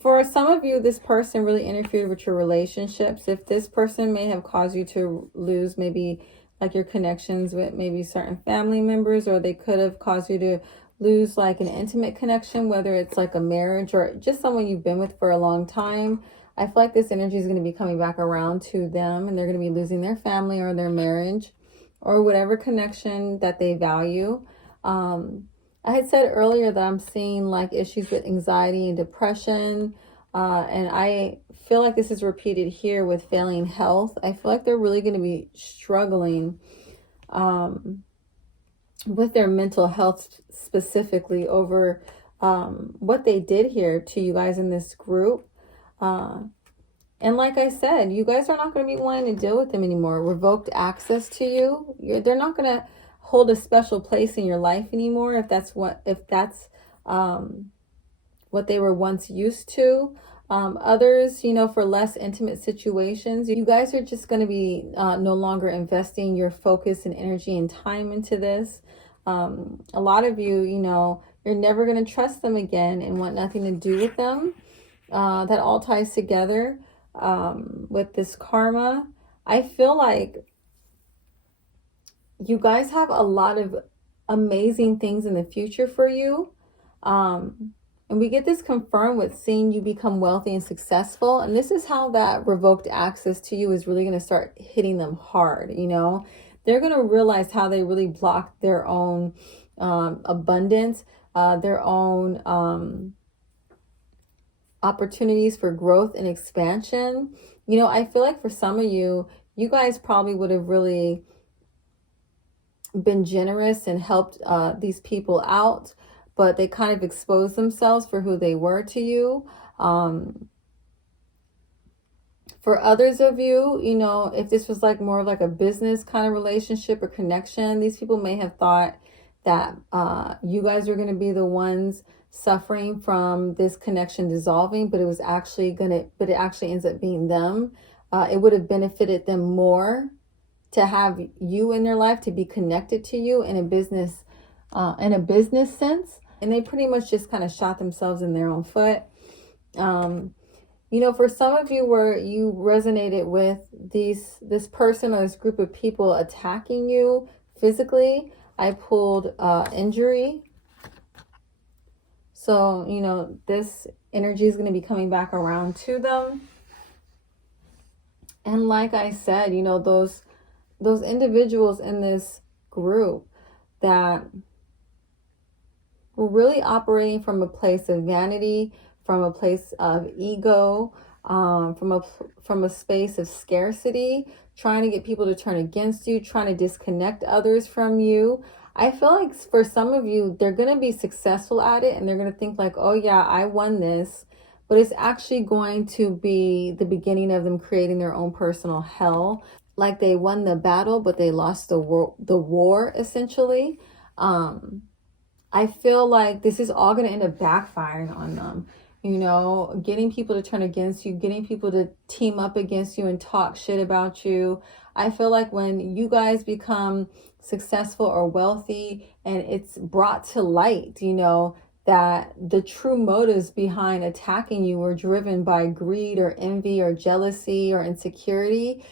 For some of you, this person really interfered with your relationships. If this person may have caused you to lose maybe like your connections with maybe certain family members, or they could have caused you to lose like an intimate connection, whether it's like a marriage or just someone you've been with for a long time. I feel like this energy is going to be coming back around to them, and they're going to be losing their family or their marriage or whatever connection that they value. I had said earlier that I'm seeing like issues with anxiety and depression. And I feel like this is repeated here with failing health. I feel like they're really going to be struggling with their mental health, specifically over what they did here to you guys in this group. And like I said, you guys are not going to be wanting to deal with them anymore. Revoked access to you. They're not going to hold a special place in your life anymore if that's what they were once used to. Others, you know, for less intimate situations, you guys are just going to be no longer investing your focus and energy and time into this. A lot of you, you know, you're never going to trust them again and want nothing to do with them. That all ties together with this karma. I feel like you guys have a lot of amazing things in the future for you. And we get this confirmed with seeing you become wealthy and successful. And this is how that revoked access to you is really going to start hitting them hard. You know, they're going to realize how they really blocked their own abundance. their own opportunities for growth and expansion. You know, I feel like for some of you, you guys probably would have really been generous and helped these people out, but they kind of exposed themselves for who they were to you. For others of you, you know, if this was like more like a business kind of relationship or connection, these people may have thought that you guys are going to be the ones suffering from this connection dissolving, but it actually ends up being them. It would have benefited them more to have you in their life, to be connected to you in a business sense. And they pretty much just kind of shot themselves in their own foot. You know, for some of you where you resonated with this person or this group of people attacking you physically, I pulled injury. So, you know, this energy is going to be coming back around to them. And like I said, you know, those individuals in this group that were really operating from a place of vanity, from a place of ego, from a space of scarcity, trying to get people to turn against you, trying to disconnect others from you. I feel like for some of you, they're going to be successful at it and they're going to think like, oh yeah, I won this. But it's actually going to be the beginning of them creating their own personal hell. Like they won the battle, but they lost the war essentially. I feel like this is all going to end up backfiring on them. You know, getting people to turn against you, getting people to team up against you and talk shit about you. I feel like when you guys become successful or wealthy and it's brought to light, you know, that the true motives behind attacking you were driven by greed or envy or jealousy or insecurity,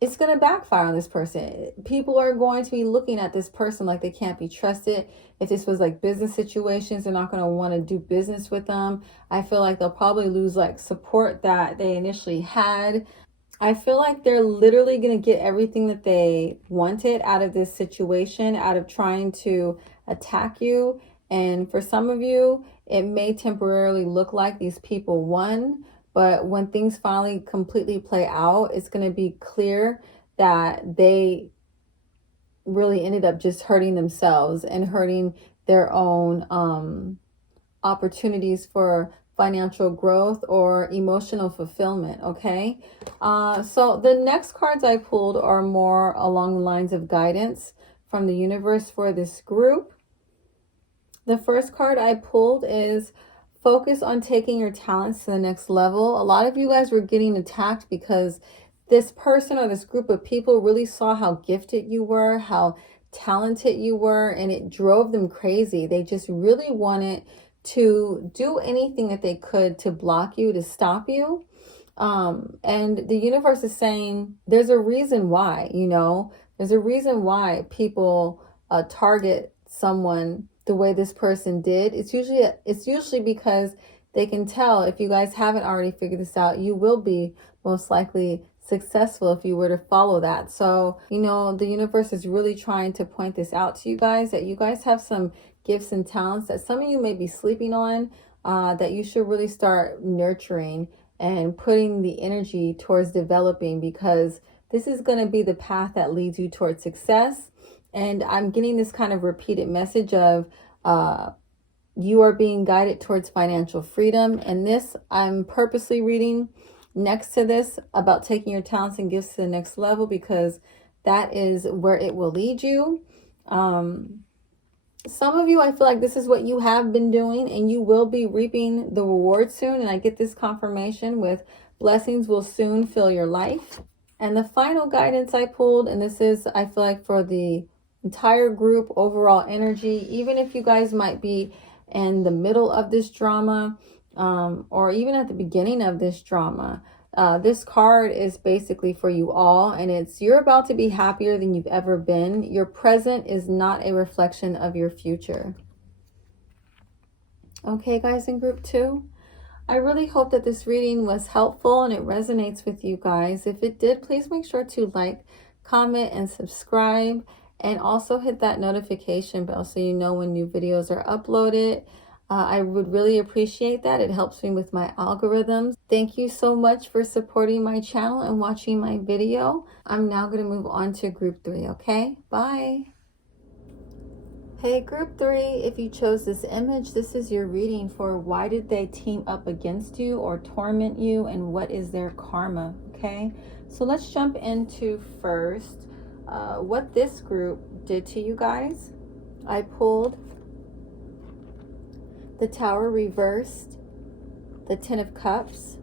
it's going to backfire on this person. People are going to be looking at this person like they can't be trusted. If this was like business situations, they're not going to want to do business with them. I feel like they'll probably lose like support that they initially had. I feel like they're literally going to get everything that they wanted out of this situation, out of trying to attack you. And for some of you, it may temporarily look like these people won. But when things finally completely play out, it's going to be clear that they really ended up just hurting themselves and hurting their own opportunities for financial growth or emotional fulfillment. Okay. So the next cards I pulled are more along the lines of guidance from the universe for this group. The first card I pulled is focus on taking your talents to the next level. A lot of you guys were getting attacked because this person or this group of people really saw how gifted you were, how talented you were, and it drove them crazy. They just really wanted to do anything that they could to block you, to stop you. And the universe is saying there's a reason why, you know, there's a reason why people target someone the way this person did. It's usually because they can tell, if you guys haven't already figured this out, you will be most likely successful if you were to follow that. So, you know, the universe is really trying to point this out to you guys, that you guys have some gifts and talents that some of you may be sleeping on, that you should really start nurturing and putting the energy towards developing, because this is going to be the path that leads you towards success. And I'm getting this kind of repeated message of you are being guided towards financial freedom. And this, I'm purposely reading next to this about taking your talents and gifts to the next level, because that is where it will lead you. Some of you, I feel like this is what you have been doing and you will be reaping the reward soon. And I get this confirmation with blessings will soon fill your life. And the final guidance I pulled, and this is, I feel like, for the entire group, overall energy, even if you guys might be in the middle of this drama, or even at the beginning of this drama, this card is basically for you all, and it's, you're about to be happier than you've ever been. Your present is not a reflection of your future. Okay, guys, in group 2, I really hope that this reading was helpful and it resonates with you guys. If it did, please make sure to like, comment, and subscribe. And also hit that notification bell so you know when new videos are uploaded. I would really appreciate that. It helps me with my algorithms. Thank you so much for supporting my channel and watching my video. I'm now going to move on to group 3, okay? Bye. Hey, group 3, if you chose this image, this is your reading for why did they team up against you or torment you, and what is their karma, okay? So let's jump into first what this group did to you guys. I pulled the Tower reversed, the Ten of Cups,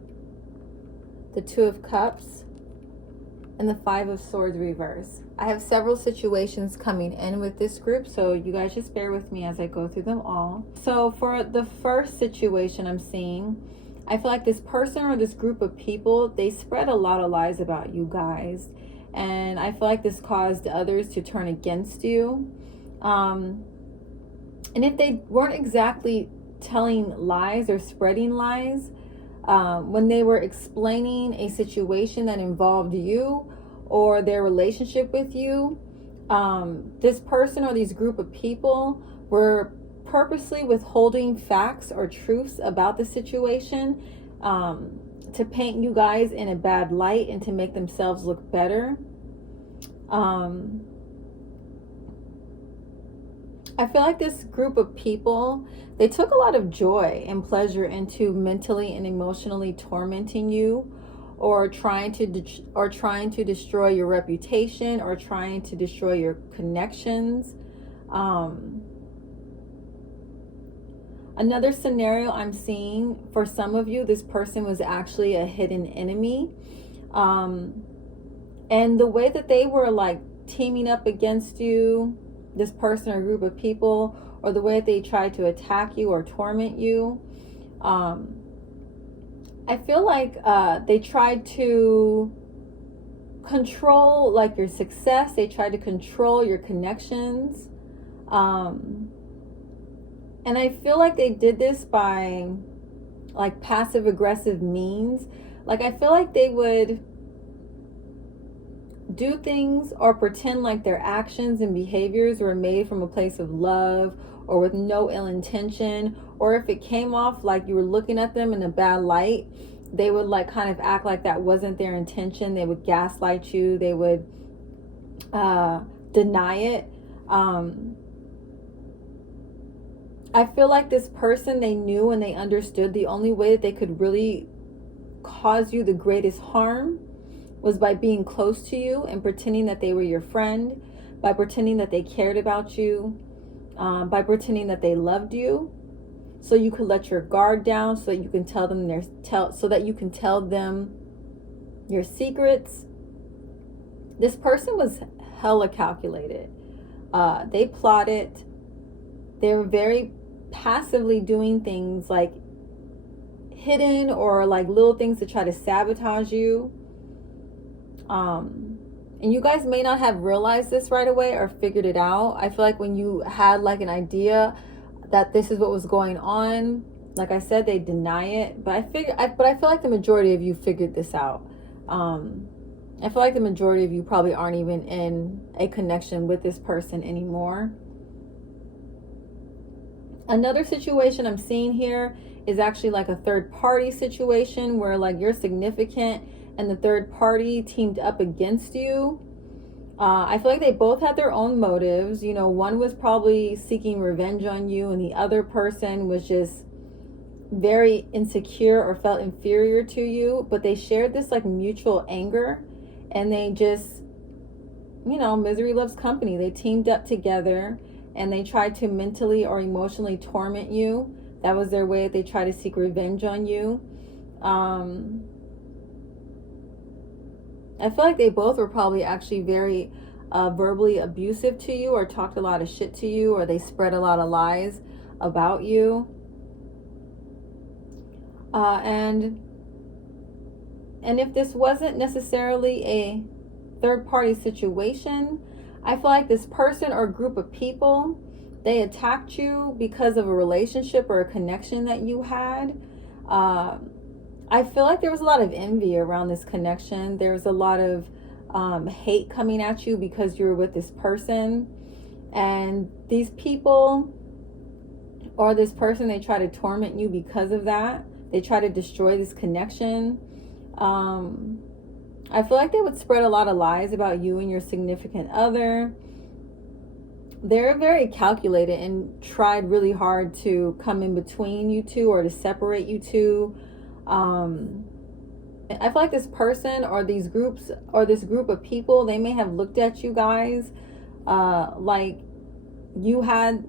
the Two of Cups, and the Five of Swords reversed. I have several situations coming in with this group, so you guys just bear with me as I go through them all. So for the first situation I'm seeing, I feel like this person or this group of people, they spread a lot of lies about you guys. And I feel like this caused others to turn against you. And if they weren't exactly telling lies or spreading lies, when they were explaining a situation that involved you or their relationship with you, this person or these group of people were purposely withholding facts or truths about the situation to paint you guys in a bad light and to make themselves look better. I feel like this group of people, they took a lot of joy and pleasure into mentally and emotionally tormenting you, or trying to destroy your reputation, or trying to destroy your connections. Another scenario I'm seeing for some of you, this person was actually a hidden enemy. And the way that they were like teaming up against you, this person or group of people, or the way that they tried to attack you or torment you, I feel like they tried to control like your success. They tried to control your connections. And I feel like they did this by like passive aggressive means. Like I feel like they would do things or pretend like their actions and behaviors were made from a place of love or with no ill intention, or if it came off like you were looking at them in a bad light, they would like kind of act like that wasn't their intention. They would gaslight you. They would deny it. I feel like this person, they knew and they understood the only way that they could really cause you the greatest harm was by being close to you and pretending that they were your friend, by pretending that they cared about you, by pretending that they loved you, so you could let your guard down, so that you can tell them your secrets. This person was hella calculated. They plotted. They were very passively doing things like hidden or like little things to try to sabotage you. And you guys may not have realized this right away or figured it out. I feel like when you had like an idea that this is what was going on, like I said, they deny it. But I feel like the majority of you figured this out. I feel like the majority of you probably aren't even in a connection with this person anymore. Another situation I'm seeing here is actually like a third party situation where like you're significant and the third party teamed up against you. I feel like they both had their own motives. You know, one was probably seeking revenge on you, and the other person was just very insecure or felt inferior to you. But they shared this like mutual anger, and they just, you know, misery loves company. They teamed up together and they tried to mentally or emotionally torment you. That was their way that they tried to seek revenge on you. I feel like they both were probably actually very verbally abusive to you, or talked a lot of shit to you, or they spread a lot of lies about you. And if this wasn't necessarily a third party situation, I feel like this person or group of people, they attacked you because of a relationship or a connection that you had. I feel like there was a lot of envy around this connection. There was a lot of hate coming at you because you're with this person. And these people or this person, they try to torment you because of that. They try to destroy this connection. I feel like they would spread a lot of lies about you and your significant other. They're very calculated and tried really hard to come in between you two or to separate you two. I feel like this person or these groups or this group of people, they may have looked at you guys like you had,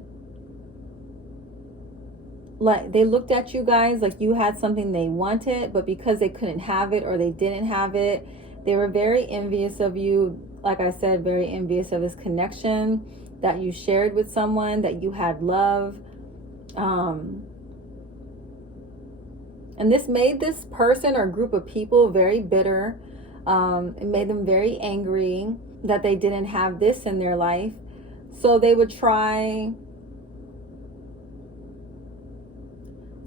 like they looked at you guys like you had something they wanted, but because they couldn't have it or they didn't have it, they were very envious of you. Like I said, very envious of this connection that you shared with someone, that you had love. And this made this person or group of people very bitter. It made them very angry that they didn't have this in their life. So they would try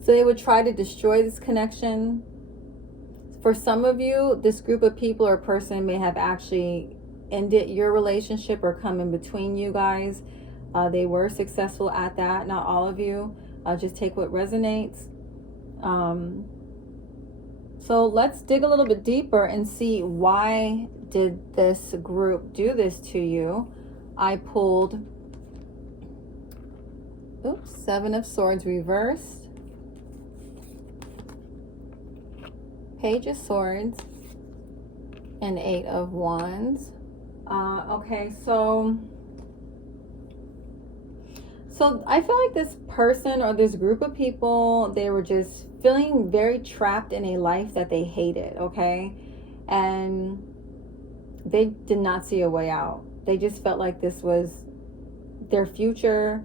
to destroy this connection. For some of you, this group of people or person may have actually ended your relationship or come in between you guys. They were successful at that. Not all of you. Just take what resonates. So let's dig a little bit deeper and see, why did this group do this to you? I pulled, Seven of Swords reversed, Page of Swords, and Eight of Wands. Okay, so I feel like this person or this group of people, they were just feeling very trapped in a life that they hated, okay? And they did not see a way out. They just felt like this was their future.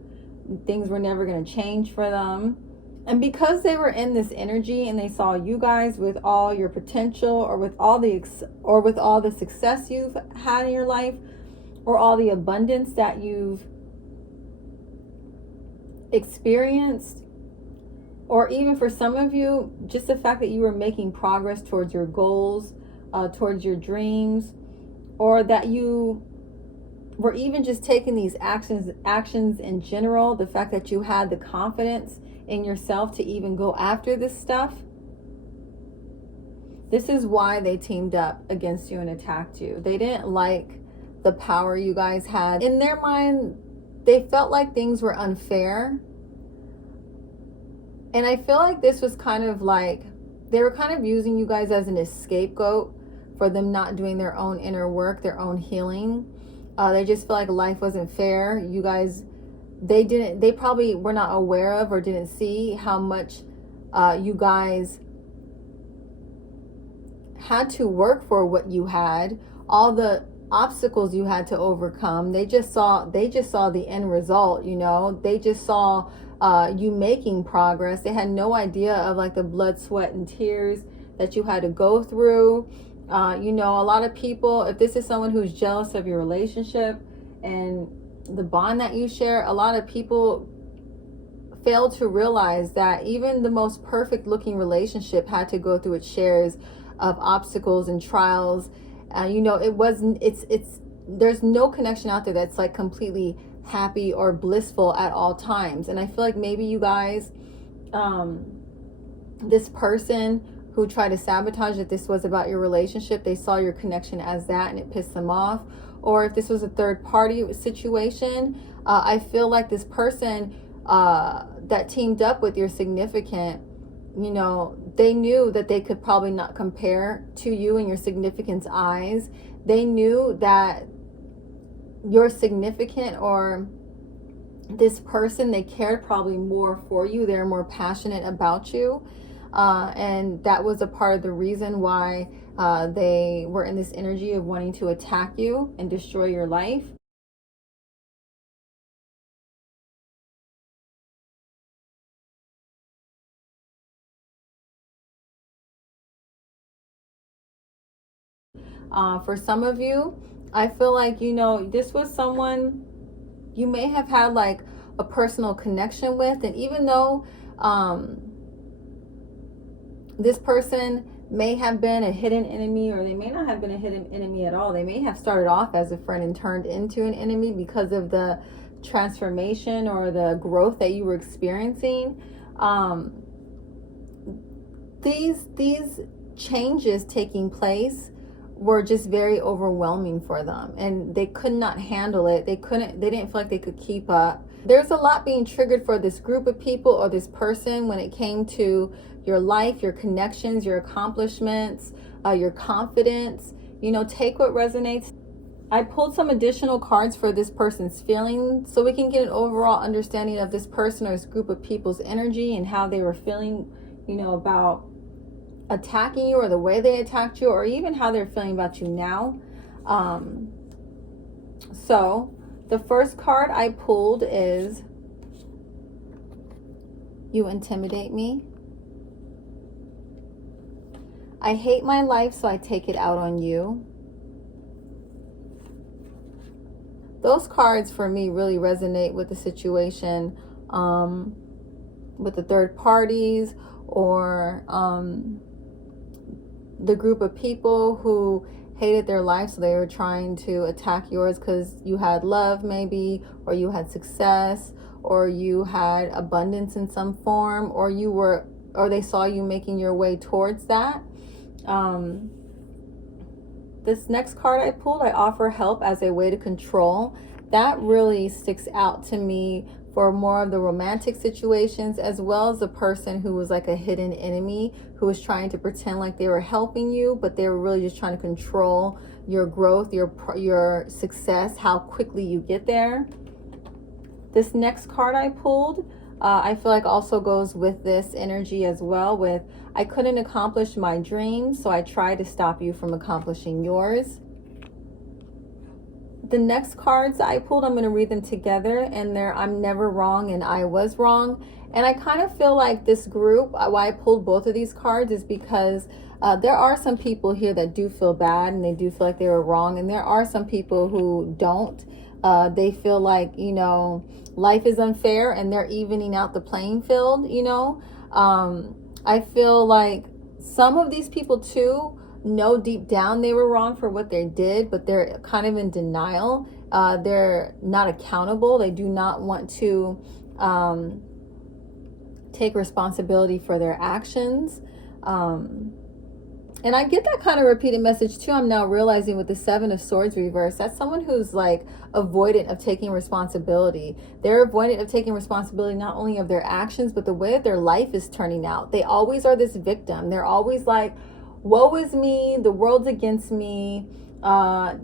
Things were never going to change for them. And because they were in this energy and they saw you guys with all your potential, or with all the success you've had in your life, or all the abundance that you've experienced, or even for some of you, just the fact that you were making progress towards your goals, towards your dreams, or that you were even just taking these actions in general, the fact that you had the confidence in yourself to even go after this stuff. This is why they teamed up against you and attacked you. They didn't like the power you guys had. In their mind, they felt like things were unfair. And I feel like this was kind of like, they were kind of using you guys as an scapegoat for them not doing their own inner work, their own healing. They just feel like life wasn't fair. You guys, they probably were not aware of or didn't see how much you guys had to work for what you had, all the obstacles you had to overcome. They just saw the end result, you know. They just saw you making progress. They had no idea of like the blood, sweat, and tears that you had to go through. You know, a lot of people, if this is someone who's jealous of your relationship and the bond that you share, a lot of people fail to realize that even the most perfect looking relationship had to go through its shares of obstacles and trials. You know, there's no connection out there that's like completely happy or blissful at all times. And I feel like maybe you guys, this person who tried to sabotage that this was about your relationship, they saw your connection as that and it pissed them off. Or if this was a third party situation, I feel like this person that teamed up with your significant, you know, they knew that they could probably not compare to you in your significant's eyes. They knew that your significant or this person, they cared probably more for you. They're more passionate about you. And that was a part of the reason why they were in this energy of wanting to attack you and destroy your life. For some of you, I feel like, you know, this was someone you may have had like a personal connection with. And even though this person, may have been a hidden enemy, or they may not have been a hidden enemy at all. They may have started off as a friend and turned into an enemy because of the transformation or the growth that you were experiencing. These changes taking place were just very overwhelming for them, and they could not handle it. They didn't feel like they could keep up. There's a lot being triggered for this group of people or this person when it came to your life, your connections, your accomplishments, your confidence. You know, take what resonates. I pulled some additional cards for this person's feelings so we can get an overall understanding of this person or this group of people's energy and how they were feeling, you know, about attacking you, or the way they attacked you, or even how they're feeling about you now. So the first card I pulled is, you intimidate me. I hate my life, so I take it out on you. Those cards for me really resonate with the situation, with the third parties, or the group of people who hated their life, so they were trying to attack yours because you had love maybe, or you had success, or you had abundance in some form, or they saw you making your way towards that. This next card I pulled, I offer help as a way to control. That really sticks out to me for more of the romantic situations, as well as the person who was like a hidden enemy, who was trying to pretend like they were helping you, but they were really just trying to control your growth, your success, how quickly you get there. This next card I pulled, I feel like also goes with this energy as well, with I couldn't accomplish my dreams, so I tried to stop you from accomplishing yours. The next cards I pulled, I'm going to read them together, and they're I'm never wrong and I was wrong. And I kind of feel like this group, why I pulled both of these cards is because there are some people here that do feel bad and they do feel like they were wrong, and there are some people who don't. They feel like, you know, life is unfair and they're evening out the playing field, you know. I feel like some of these people too know deep down they were wrong for what they did, but they're kind of in denial. They're not accountable. They do not want to take responsibility for their actions. And I get that kind of repeated message too. I'm now realizing with the Seven of Swords reverse, that's someone who's like avoidant of taking responsibility. They're avoidant of taking responsibility not only of their actions, but the way that their life is turning out. They always are this victim. They're always like, woe is me, the world's against me. The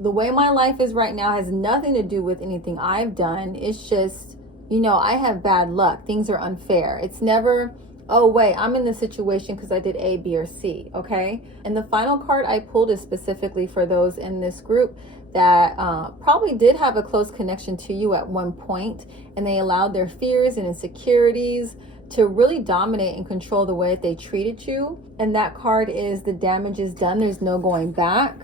way my life is right now has nothing to do with anything I've done. It's just, you know, I have bad luck. Things are unfair. It's never, oh wait, I'm in this situation because I did A, B, or C, okay? And the final card I pulled is specifically for those in this group that probably did have a close connection to you at one point, and they allowed their fears and insecurities to really dominate and control the way that they treated you. And that card is the damage is done. There's no going back.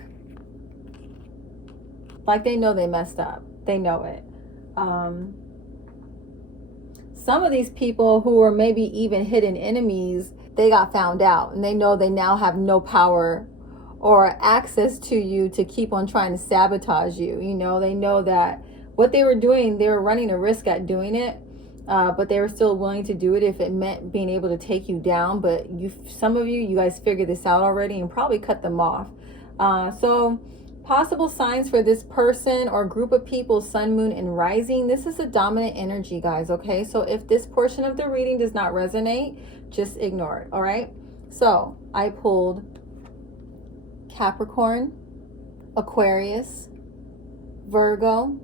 Like they know they messed up. They know it. Some of these people who were maybe even hidden enemies, they got found out, and they know they now have no power or access to you to keep on trying to sabotage you. You know, they know that what they were doing, they were running a risk at doing it. But they were still willing to do it if it meant being able to take you down. But some of you guys figured this out already and probably cut them off. So possible signs for this person or group of people, sun, moon, and rising. This is a dominant energy, guys, okay? So if this portion of the reading does not resonate, just ignore it, all right? So I pulled Capricorn, Aquarius, Virgo,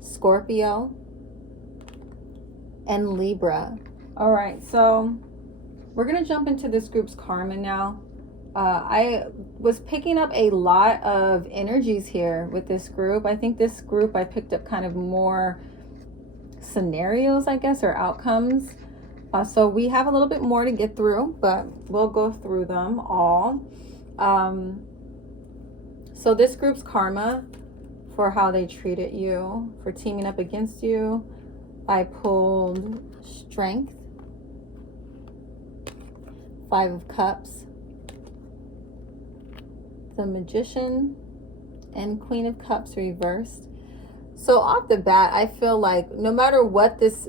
Scorpio, and Libra. All right, so we're gonna jump into this group's karma now. I was picking up a lot of energies here with this group. I think this group, I picked up kind of more scenarios, I guess, or outcomes. So we have a little bit more to get through, but we'll go through them all. So this group's karma for how they treated you, for teaming up against you. I pulled Strength, Five of Cups, the Magician, and Queen of Cups reversed. So off the bat, I feel like no matter what this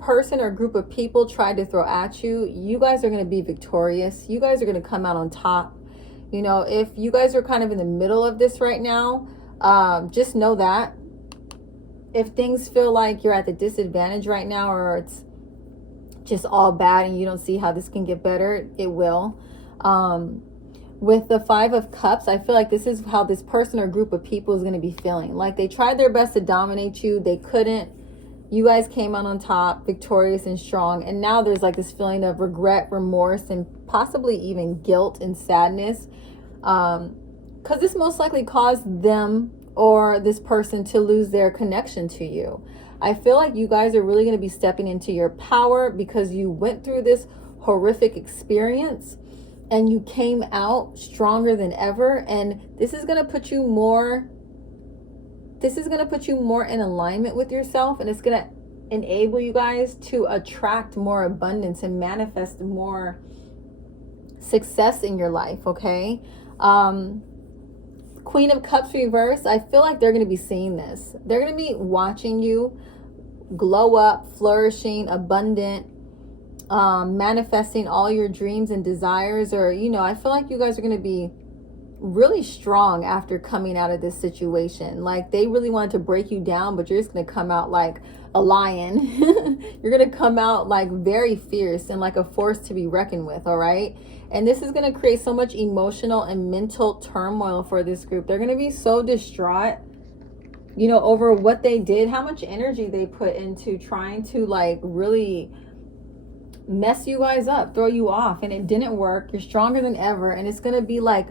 person or group of people try to throw at you, you guys are going to be victorious. You guys are going to come out on top. You know, if you guys are kind of in the middle of this right now, just know that if things feel like you're at the disadvantage right now, or it's just all bad and you don't see how this can get better, it will. With the Five of Cups, I feel like this is how this person or group of people is going to be feeling. Like they tried their best to dominate you. They couldn't. You guys came out on top, victorious and strong. And now there's like this feeling of regret, remorse, and possibly even guilt and sadness. Because this most likely caused them or this person to lose their connection to you. I feel like you guys are really going to be stepping into your power because you went through this horrific experience and you came out stronger than ever. And this is going to put you more in alignment with yourself, and it's going to enable you guys to attract more abundance and manifest more success in your life, okay? Queen of Cups reverse, I feel like they're going to be seeing this. They're going to be watching you glow up, flourishing, abundant, manifesting all your dreams and desires. Or, you know, I feel like you guys are going to be really strong after coming out of this situation. Like they really wanted to break you down, but you're just going to come out like a lion. You're going to come out like very fierce and like a force to be reckoned with. All right. And this is going to create so much emotional and mental turmoil for this group. They're going to be so distraught, you know, over what they did, how much energy they put into trying to like really mess you guys up, throw you off, and it didn't work. You're stronger than ever. And it's going to be like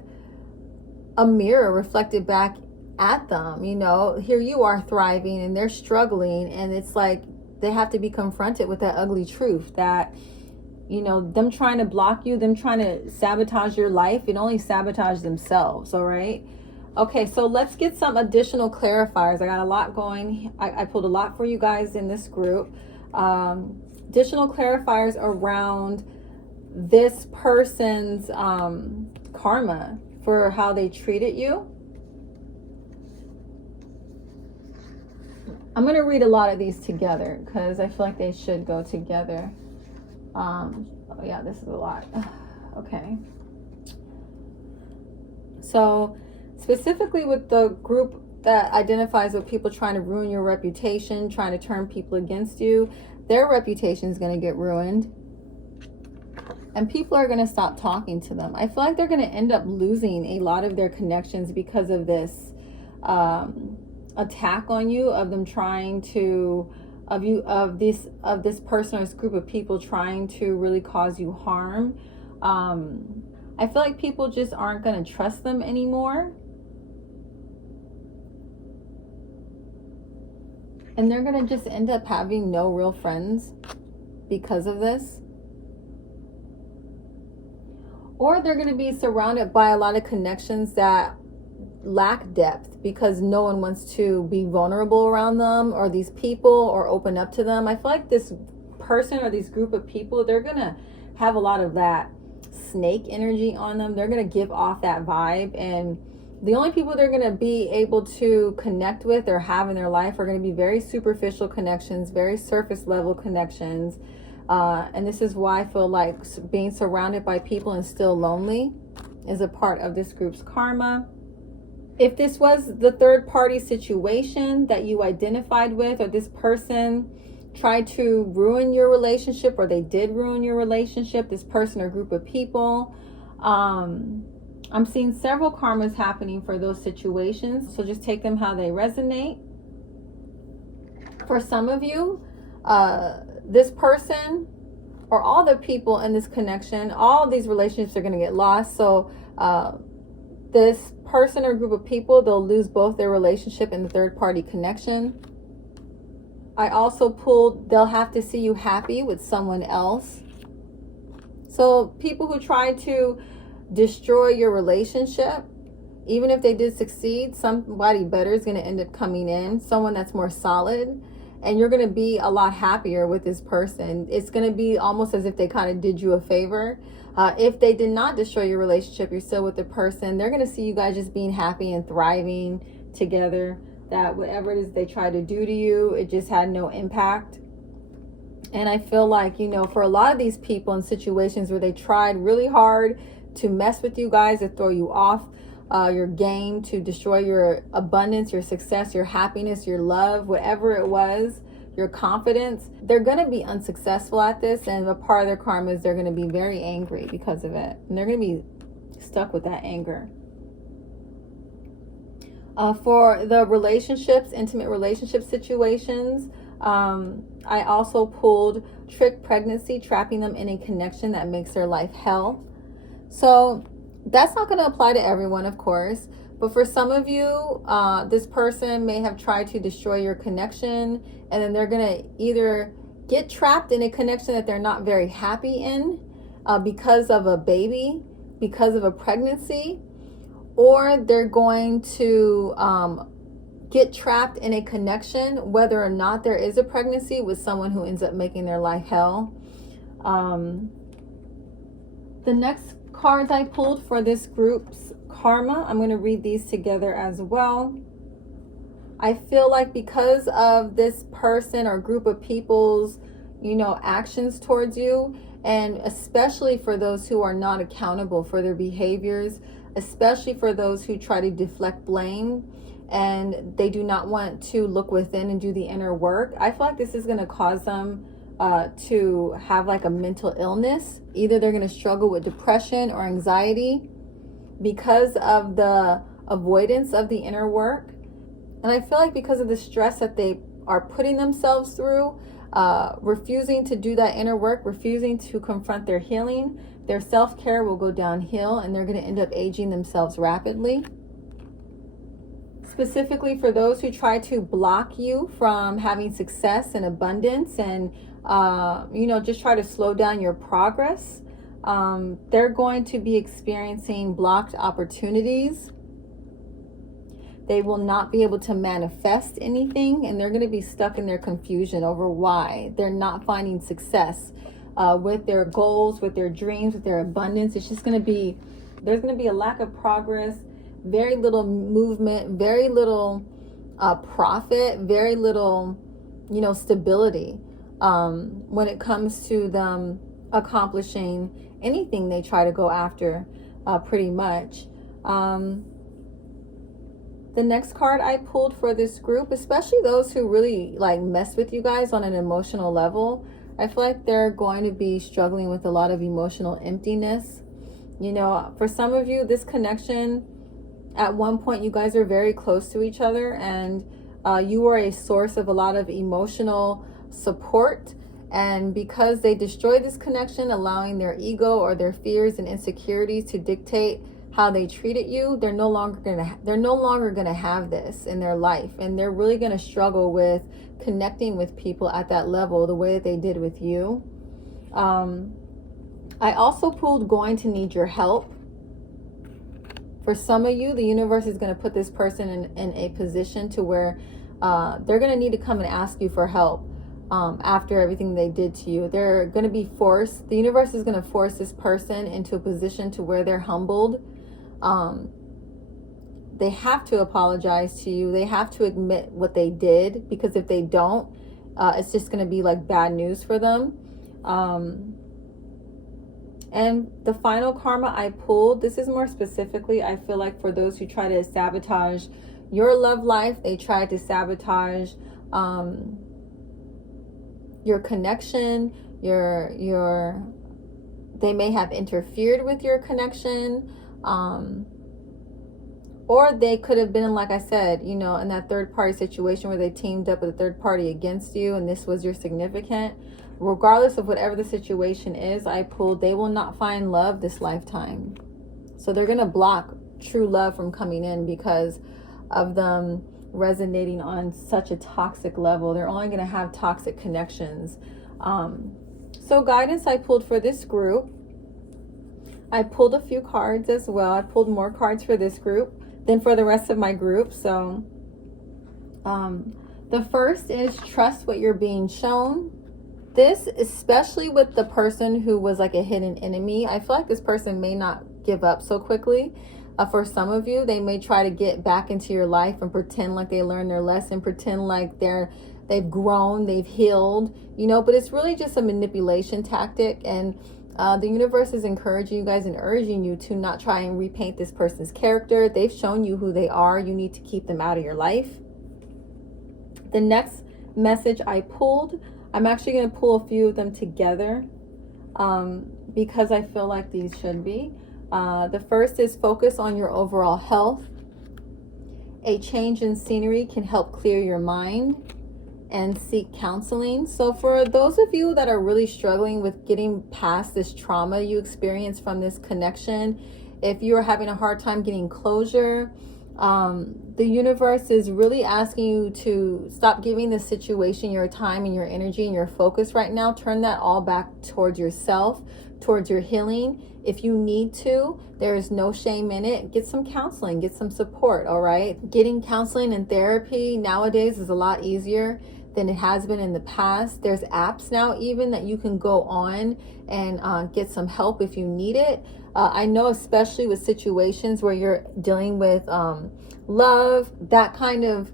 a mirror reflected back at them. You know, here you are thriving and they're struggling, and it's like they have to be confronted with that ugly truth that, you know, them trying to block you, them trying to sabotage your life, it only sabotage themselves. All right. Okay, so let's get some additional clarifiers. I got a lot going. I pulled a lot for you guys in this group. Additional clarifiers around this person's karma for how they treated you. I'm going to read a lot of these together because I feel like they should go together. Oh yeah, this is a lot. Okay. So specifically with the group that identifies with people trying to ruin your reputation, trying to turn people against you, their reputation is going to get ruined. And people are going to stop talking to them. I feel like they're going to end up losing a lot of their connections because of this attack on you, of them trying to, of this person or this group of people trying to really cause you harm. I feel like people just aren't going to trust them anymore. And they're going to just end up having no real friends because of this. Or they're going to be surrounded by a lot of connections that lack depth because no one wants to be vulnerable around them or these people or open up to them. I feel like this person or this group of people, they're going to have a lot of that snake energy on them. They're going to give off that vibe, and the only people they're going to be able to connect with or have in their life are going to be very superficial connections, very surface level connections. And this is why I feel like being surrounded by people and still lonely is a part of this group's karma. If this was the third party situation that you identified with, or this person tried to ruin your relationship, or they did ruin your relationship, this person or group of people, I'm seeing several karmas happening for those situations. So just take them how they resonate. For some of you, this person or all the people in this connection, all of these relationships are going to get lost. So this person or group of people, they'll lose both their relationship and the third party connection. I also pulled, they'll have to see you happy with someone else. So people who try to destroy your relationship, even if they did succeed, somebody better is going to end up coming in, someone that's more solid. And you're going to be a lot happier with this person. It's going to be almost as if they kind of did you a favor. If they did not destroy your relationship, you're still with the person, they're going to see you guys just being happy and thriving together. That whatever it is they try to do to you, it just had no impact. And I feel like, for a lot of these people in situations where they tried really hard to mess with you guys, to throw you off your game, to destroy your abundance, your success, your happiness, your love, whatever it was, your confidence, they're going to be unsuccessful at this. And a part of their karma is they're going to be very angry because of it. And they're going to be stuck with that anger. For the relationships, intimate relationship situations, I also pulled trick pregnancy, trapping them in a connection that makes their life hell. So that's not going to apply to everyone, of course. But for some of you, this person may have tried to destroy your connection, and then they're going to either get trapped in a connection that they're not very happy in because of a baby, because of a pregnancy, or they're going to get trapped in a connection, whether or not there is a pregnancy, with someone who ends up making their life hell. The next cards I pulled for this group's karma, I'm going to read these together as well. I feel like because of this person or group of people's, actions towards you, and especially for those who are not accountable for their behaviors, especially for those who try to deflect blame and they do not want to look within and do the inner work, I feel like this is going to cause them to have like a mental illness. Either they're going to struggle with depression or anxiety because of the avoidance of the inner work. And I feel like because of the stress that they are putting themselves through, refusing to do that inner work, refusing to confront their healing, their self-care will go downhill and they're going to end up aging themselves rapidly. Specifically for those who try to block you from having success and abundance and, just try to slow down your progress, they're going to be experiencing blocked opportunities. They will not be able to manifest anything, and they're going to be stuck in their confusion over why they're not finding success with their goals, with their dreams, with their abundance. It's just going to be, there's going to be a lack of progress, very little movement, very little profit, very little, stability when it comes to them accomplishing anything they try to go after, pretty much. The next card I pulled for this group, especially those who really mess with you guys on an emotional level, I feel like they're going to be struggling with a lot of emotional emptiness. For some of you, this connection, at one point you guys are very close to each other, and you were a source of a lot of emotional support. And because they destroyed this connection, allowing their ego or their fears and insecurities to dictate how they treated you, they're no longer gonna have this in their life, and they're really gonna struggle with connecting with people at that level the way that they did with you. I also pulled going to need your help. For some of you, the universe is going to put this person in a position to where they're going to need to come and ask you for help after everything they did to you. They're going to be forced. The universe is going to force this person into a position to where they're humbled. They have to apologize to you. They have to admit what they did, because if they don't, it's just going to be like bad news for them. And the final karma I pulled, this is more specifically, I feel like, for those who try to sabotage your love life. They try to sabotage your connection, they may have interfered with your connection, or they could have been, like I said, in that third party situation where they teamed up with a third party against you, and this was your significant. Regardless of whatever the situation is, I pulled, they will not find love this lifetime. So they're going to block true love from coming in because of them resonating on such a toxic level. They're only going to have toxic connections. So guidance I pulled for this group. I pulled a few cards as well. I pulled more cards for this group than for the rest of my group. So the first is trust what you're being shown. This, especially with the person who was like a hidden enemy, I feel like this person may not give up so quickly. For some of you, they may try to get back into your life and pretend like they learned their lesson, pretend like they've grown, they've healed, you know, but it's really just a manipulation tactic. And the universe is encouraging you guys and urging you to not try and repaint this person's character. They've shown you who they are. You need to keep them out of your life. The next message I pulled, I'm actually going to pull a few of them together because I feel like these should be. The first is focus on your overall health. A change in scenery can help clear your mind, and seek counseling. So for those of you that are really struggling with getting past this trauma you experienced from this connection, if you are having a hard time getting closure, the universe is really asking you to stop giving the situation your time and your energy and your focus right now. Turn that all back towards yourself, towards your healing. If you need to, there is no shame in it. Get some counseling, get some support, all right? Getting counseling and therapy nowadays is a lot easier than it has been in the past. There's apps now even that you can go on and get some help if you need it. I know especially with situations where you're dealing with love, that kind of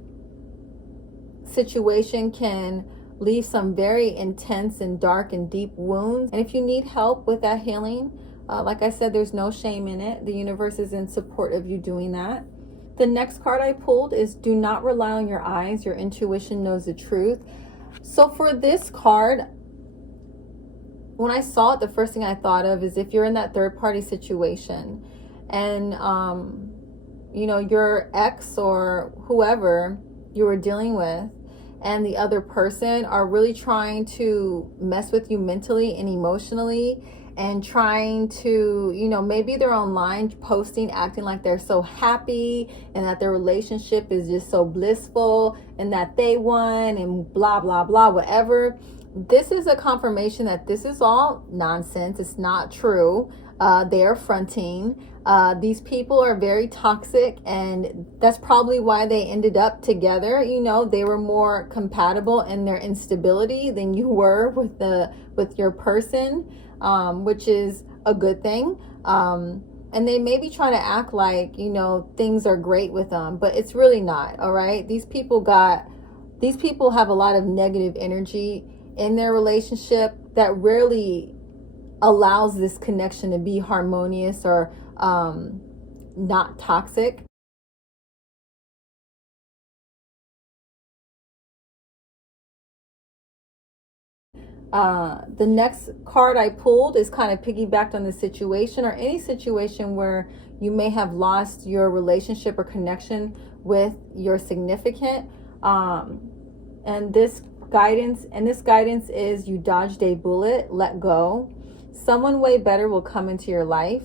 situation can leave some very intense and dark and deep wounds. And if you need help with that healing, like I said, there's no shame in it. The universe is in support of you doing that. The next card I pulled is do not rely on your eyes. Your intuition knows the truth. So for this card, when I saw it, the first thing I thought of is if you're in that third party situation and, you know, your ex or whoever you were dealing with and the other person are really trying to mess with you mentally and emotionally and trying to, you know, maybe they're online posting, acting like they're so happy and that their relationship is just so blissful and that they won and blah, blah, blah, whatever. This is a confirmation that this is all nonsense. It's not true. They're fronting. These people are very toxic, and that's probably why they ended up together. You know, they were more compatible in their instability than you were with your person, which is a good thing. And they may be trying to act like, you know, things are great with them, but it's really not. All right. These people have a lot of negative energy in their relationship that rarely allows this connection to be harmonious or not toxic. The next card I pulled is kind of piggybacked on the situation or any situation where you may have lost your relationship or connection with your significant. And this guidance is you dodged a bullet, let go. Someone way better will come into your life.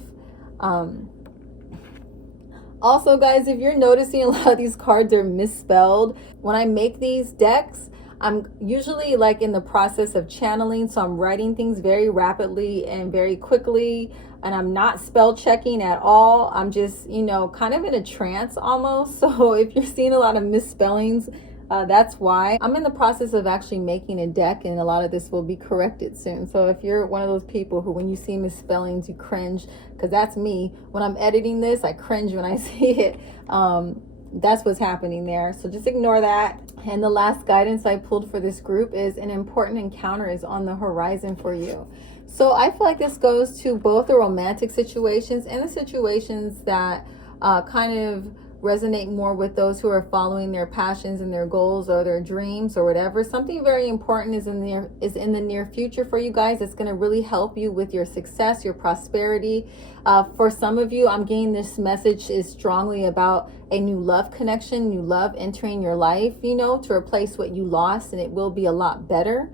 Also, guys, if you're noticing a lot of these cards are misspelled, when I make these decks, I'm usually like in the process of channeling, so I'm writing things very rapidly and very quickly, and I'm not spell checking at all. I'm just, you know, kind of in a trance almost. So if you're seeing a lot of misspellings, that's why. I'm in the process of actually making a deck, and a lot of this will be corrected soon. So if you're one of those people who, when you see misspellings, you cringe, because that's me. When I'm editing this, I cringe when I see it. That's what's happening there. So just ignore that. And the last guidance I pulled for this group is an important encounter is on the horizon for you. So I feel like this goes to both the romantic situations and the situations that kind of resonate more with those who are following their passions and their goals or their dreams or whatever. Something very important is in the near future for you guys. It's going to really help you with your success, your prosperity. For some of you, I'm getting this message is strongly about a new love connection, new love entering your life, you know, to replace what you lost, and it will be a lot better.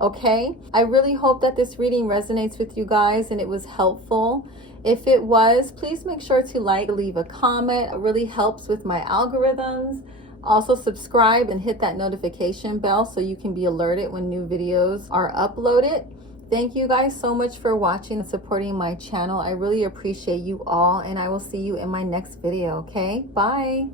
Okay, I really hope that this reading resonates with you guys and it was helpful. If it was, please make sure to leave a comment. It really helps with my algorithms. Also subscribe and hit that notification bell so you can be alerted when new videos are uploaded. Thank you guys so much for watching and supporting my channel. I really appreciate you all, and I will see you in my next video, okay? Bye.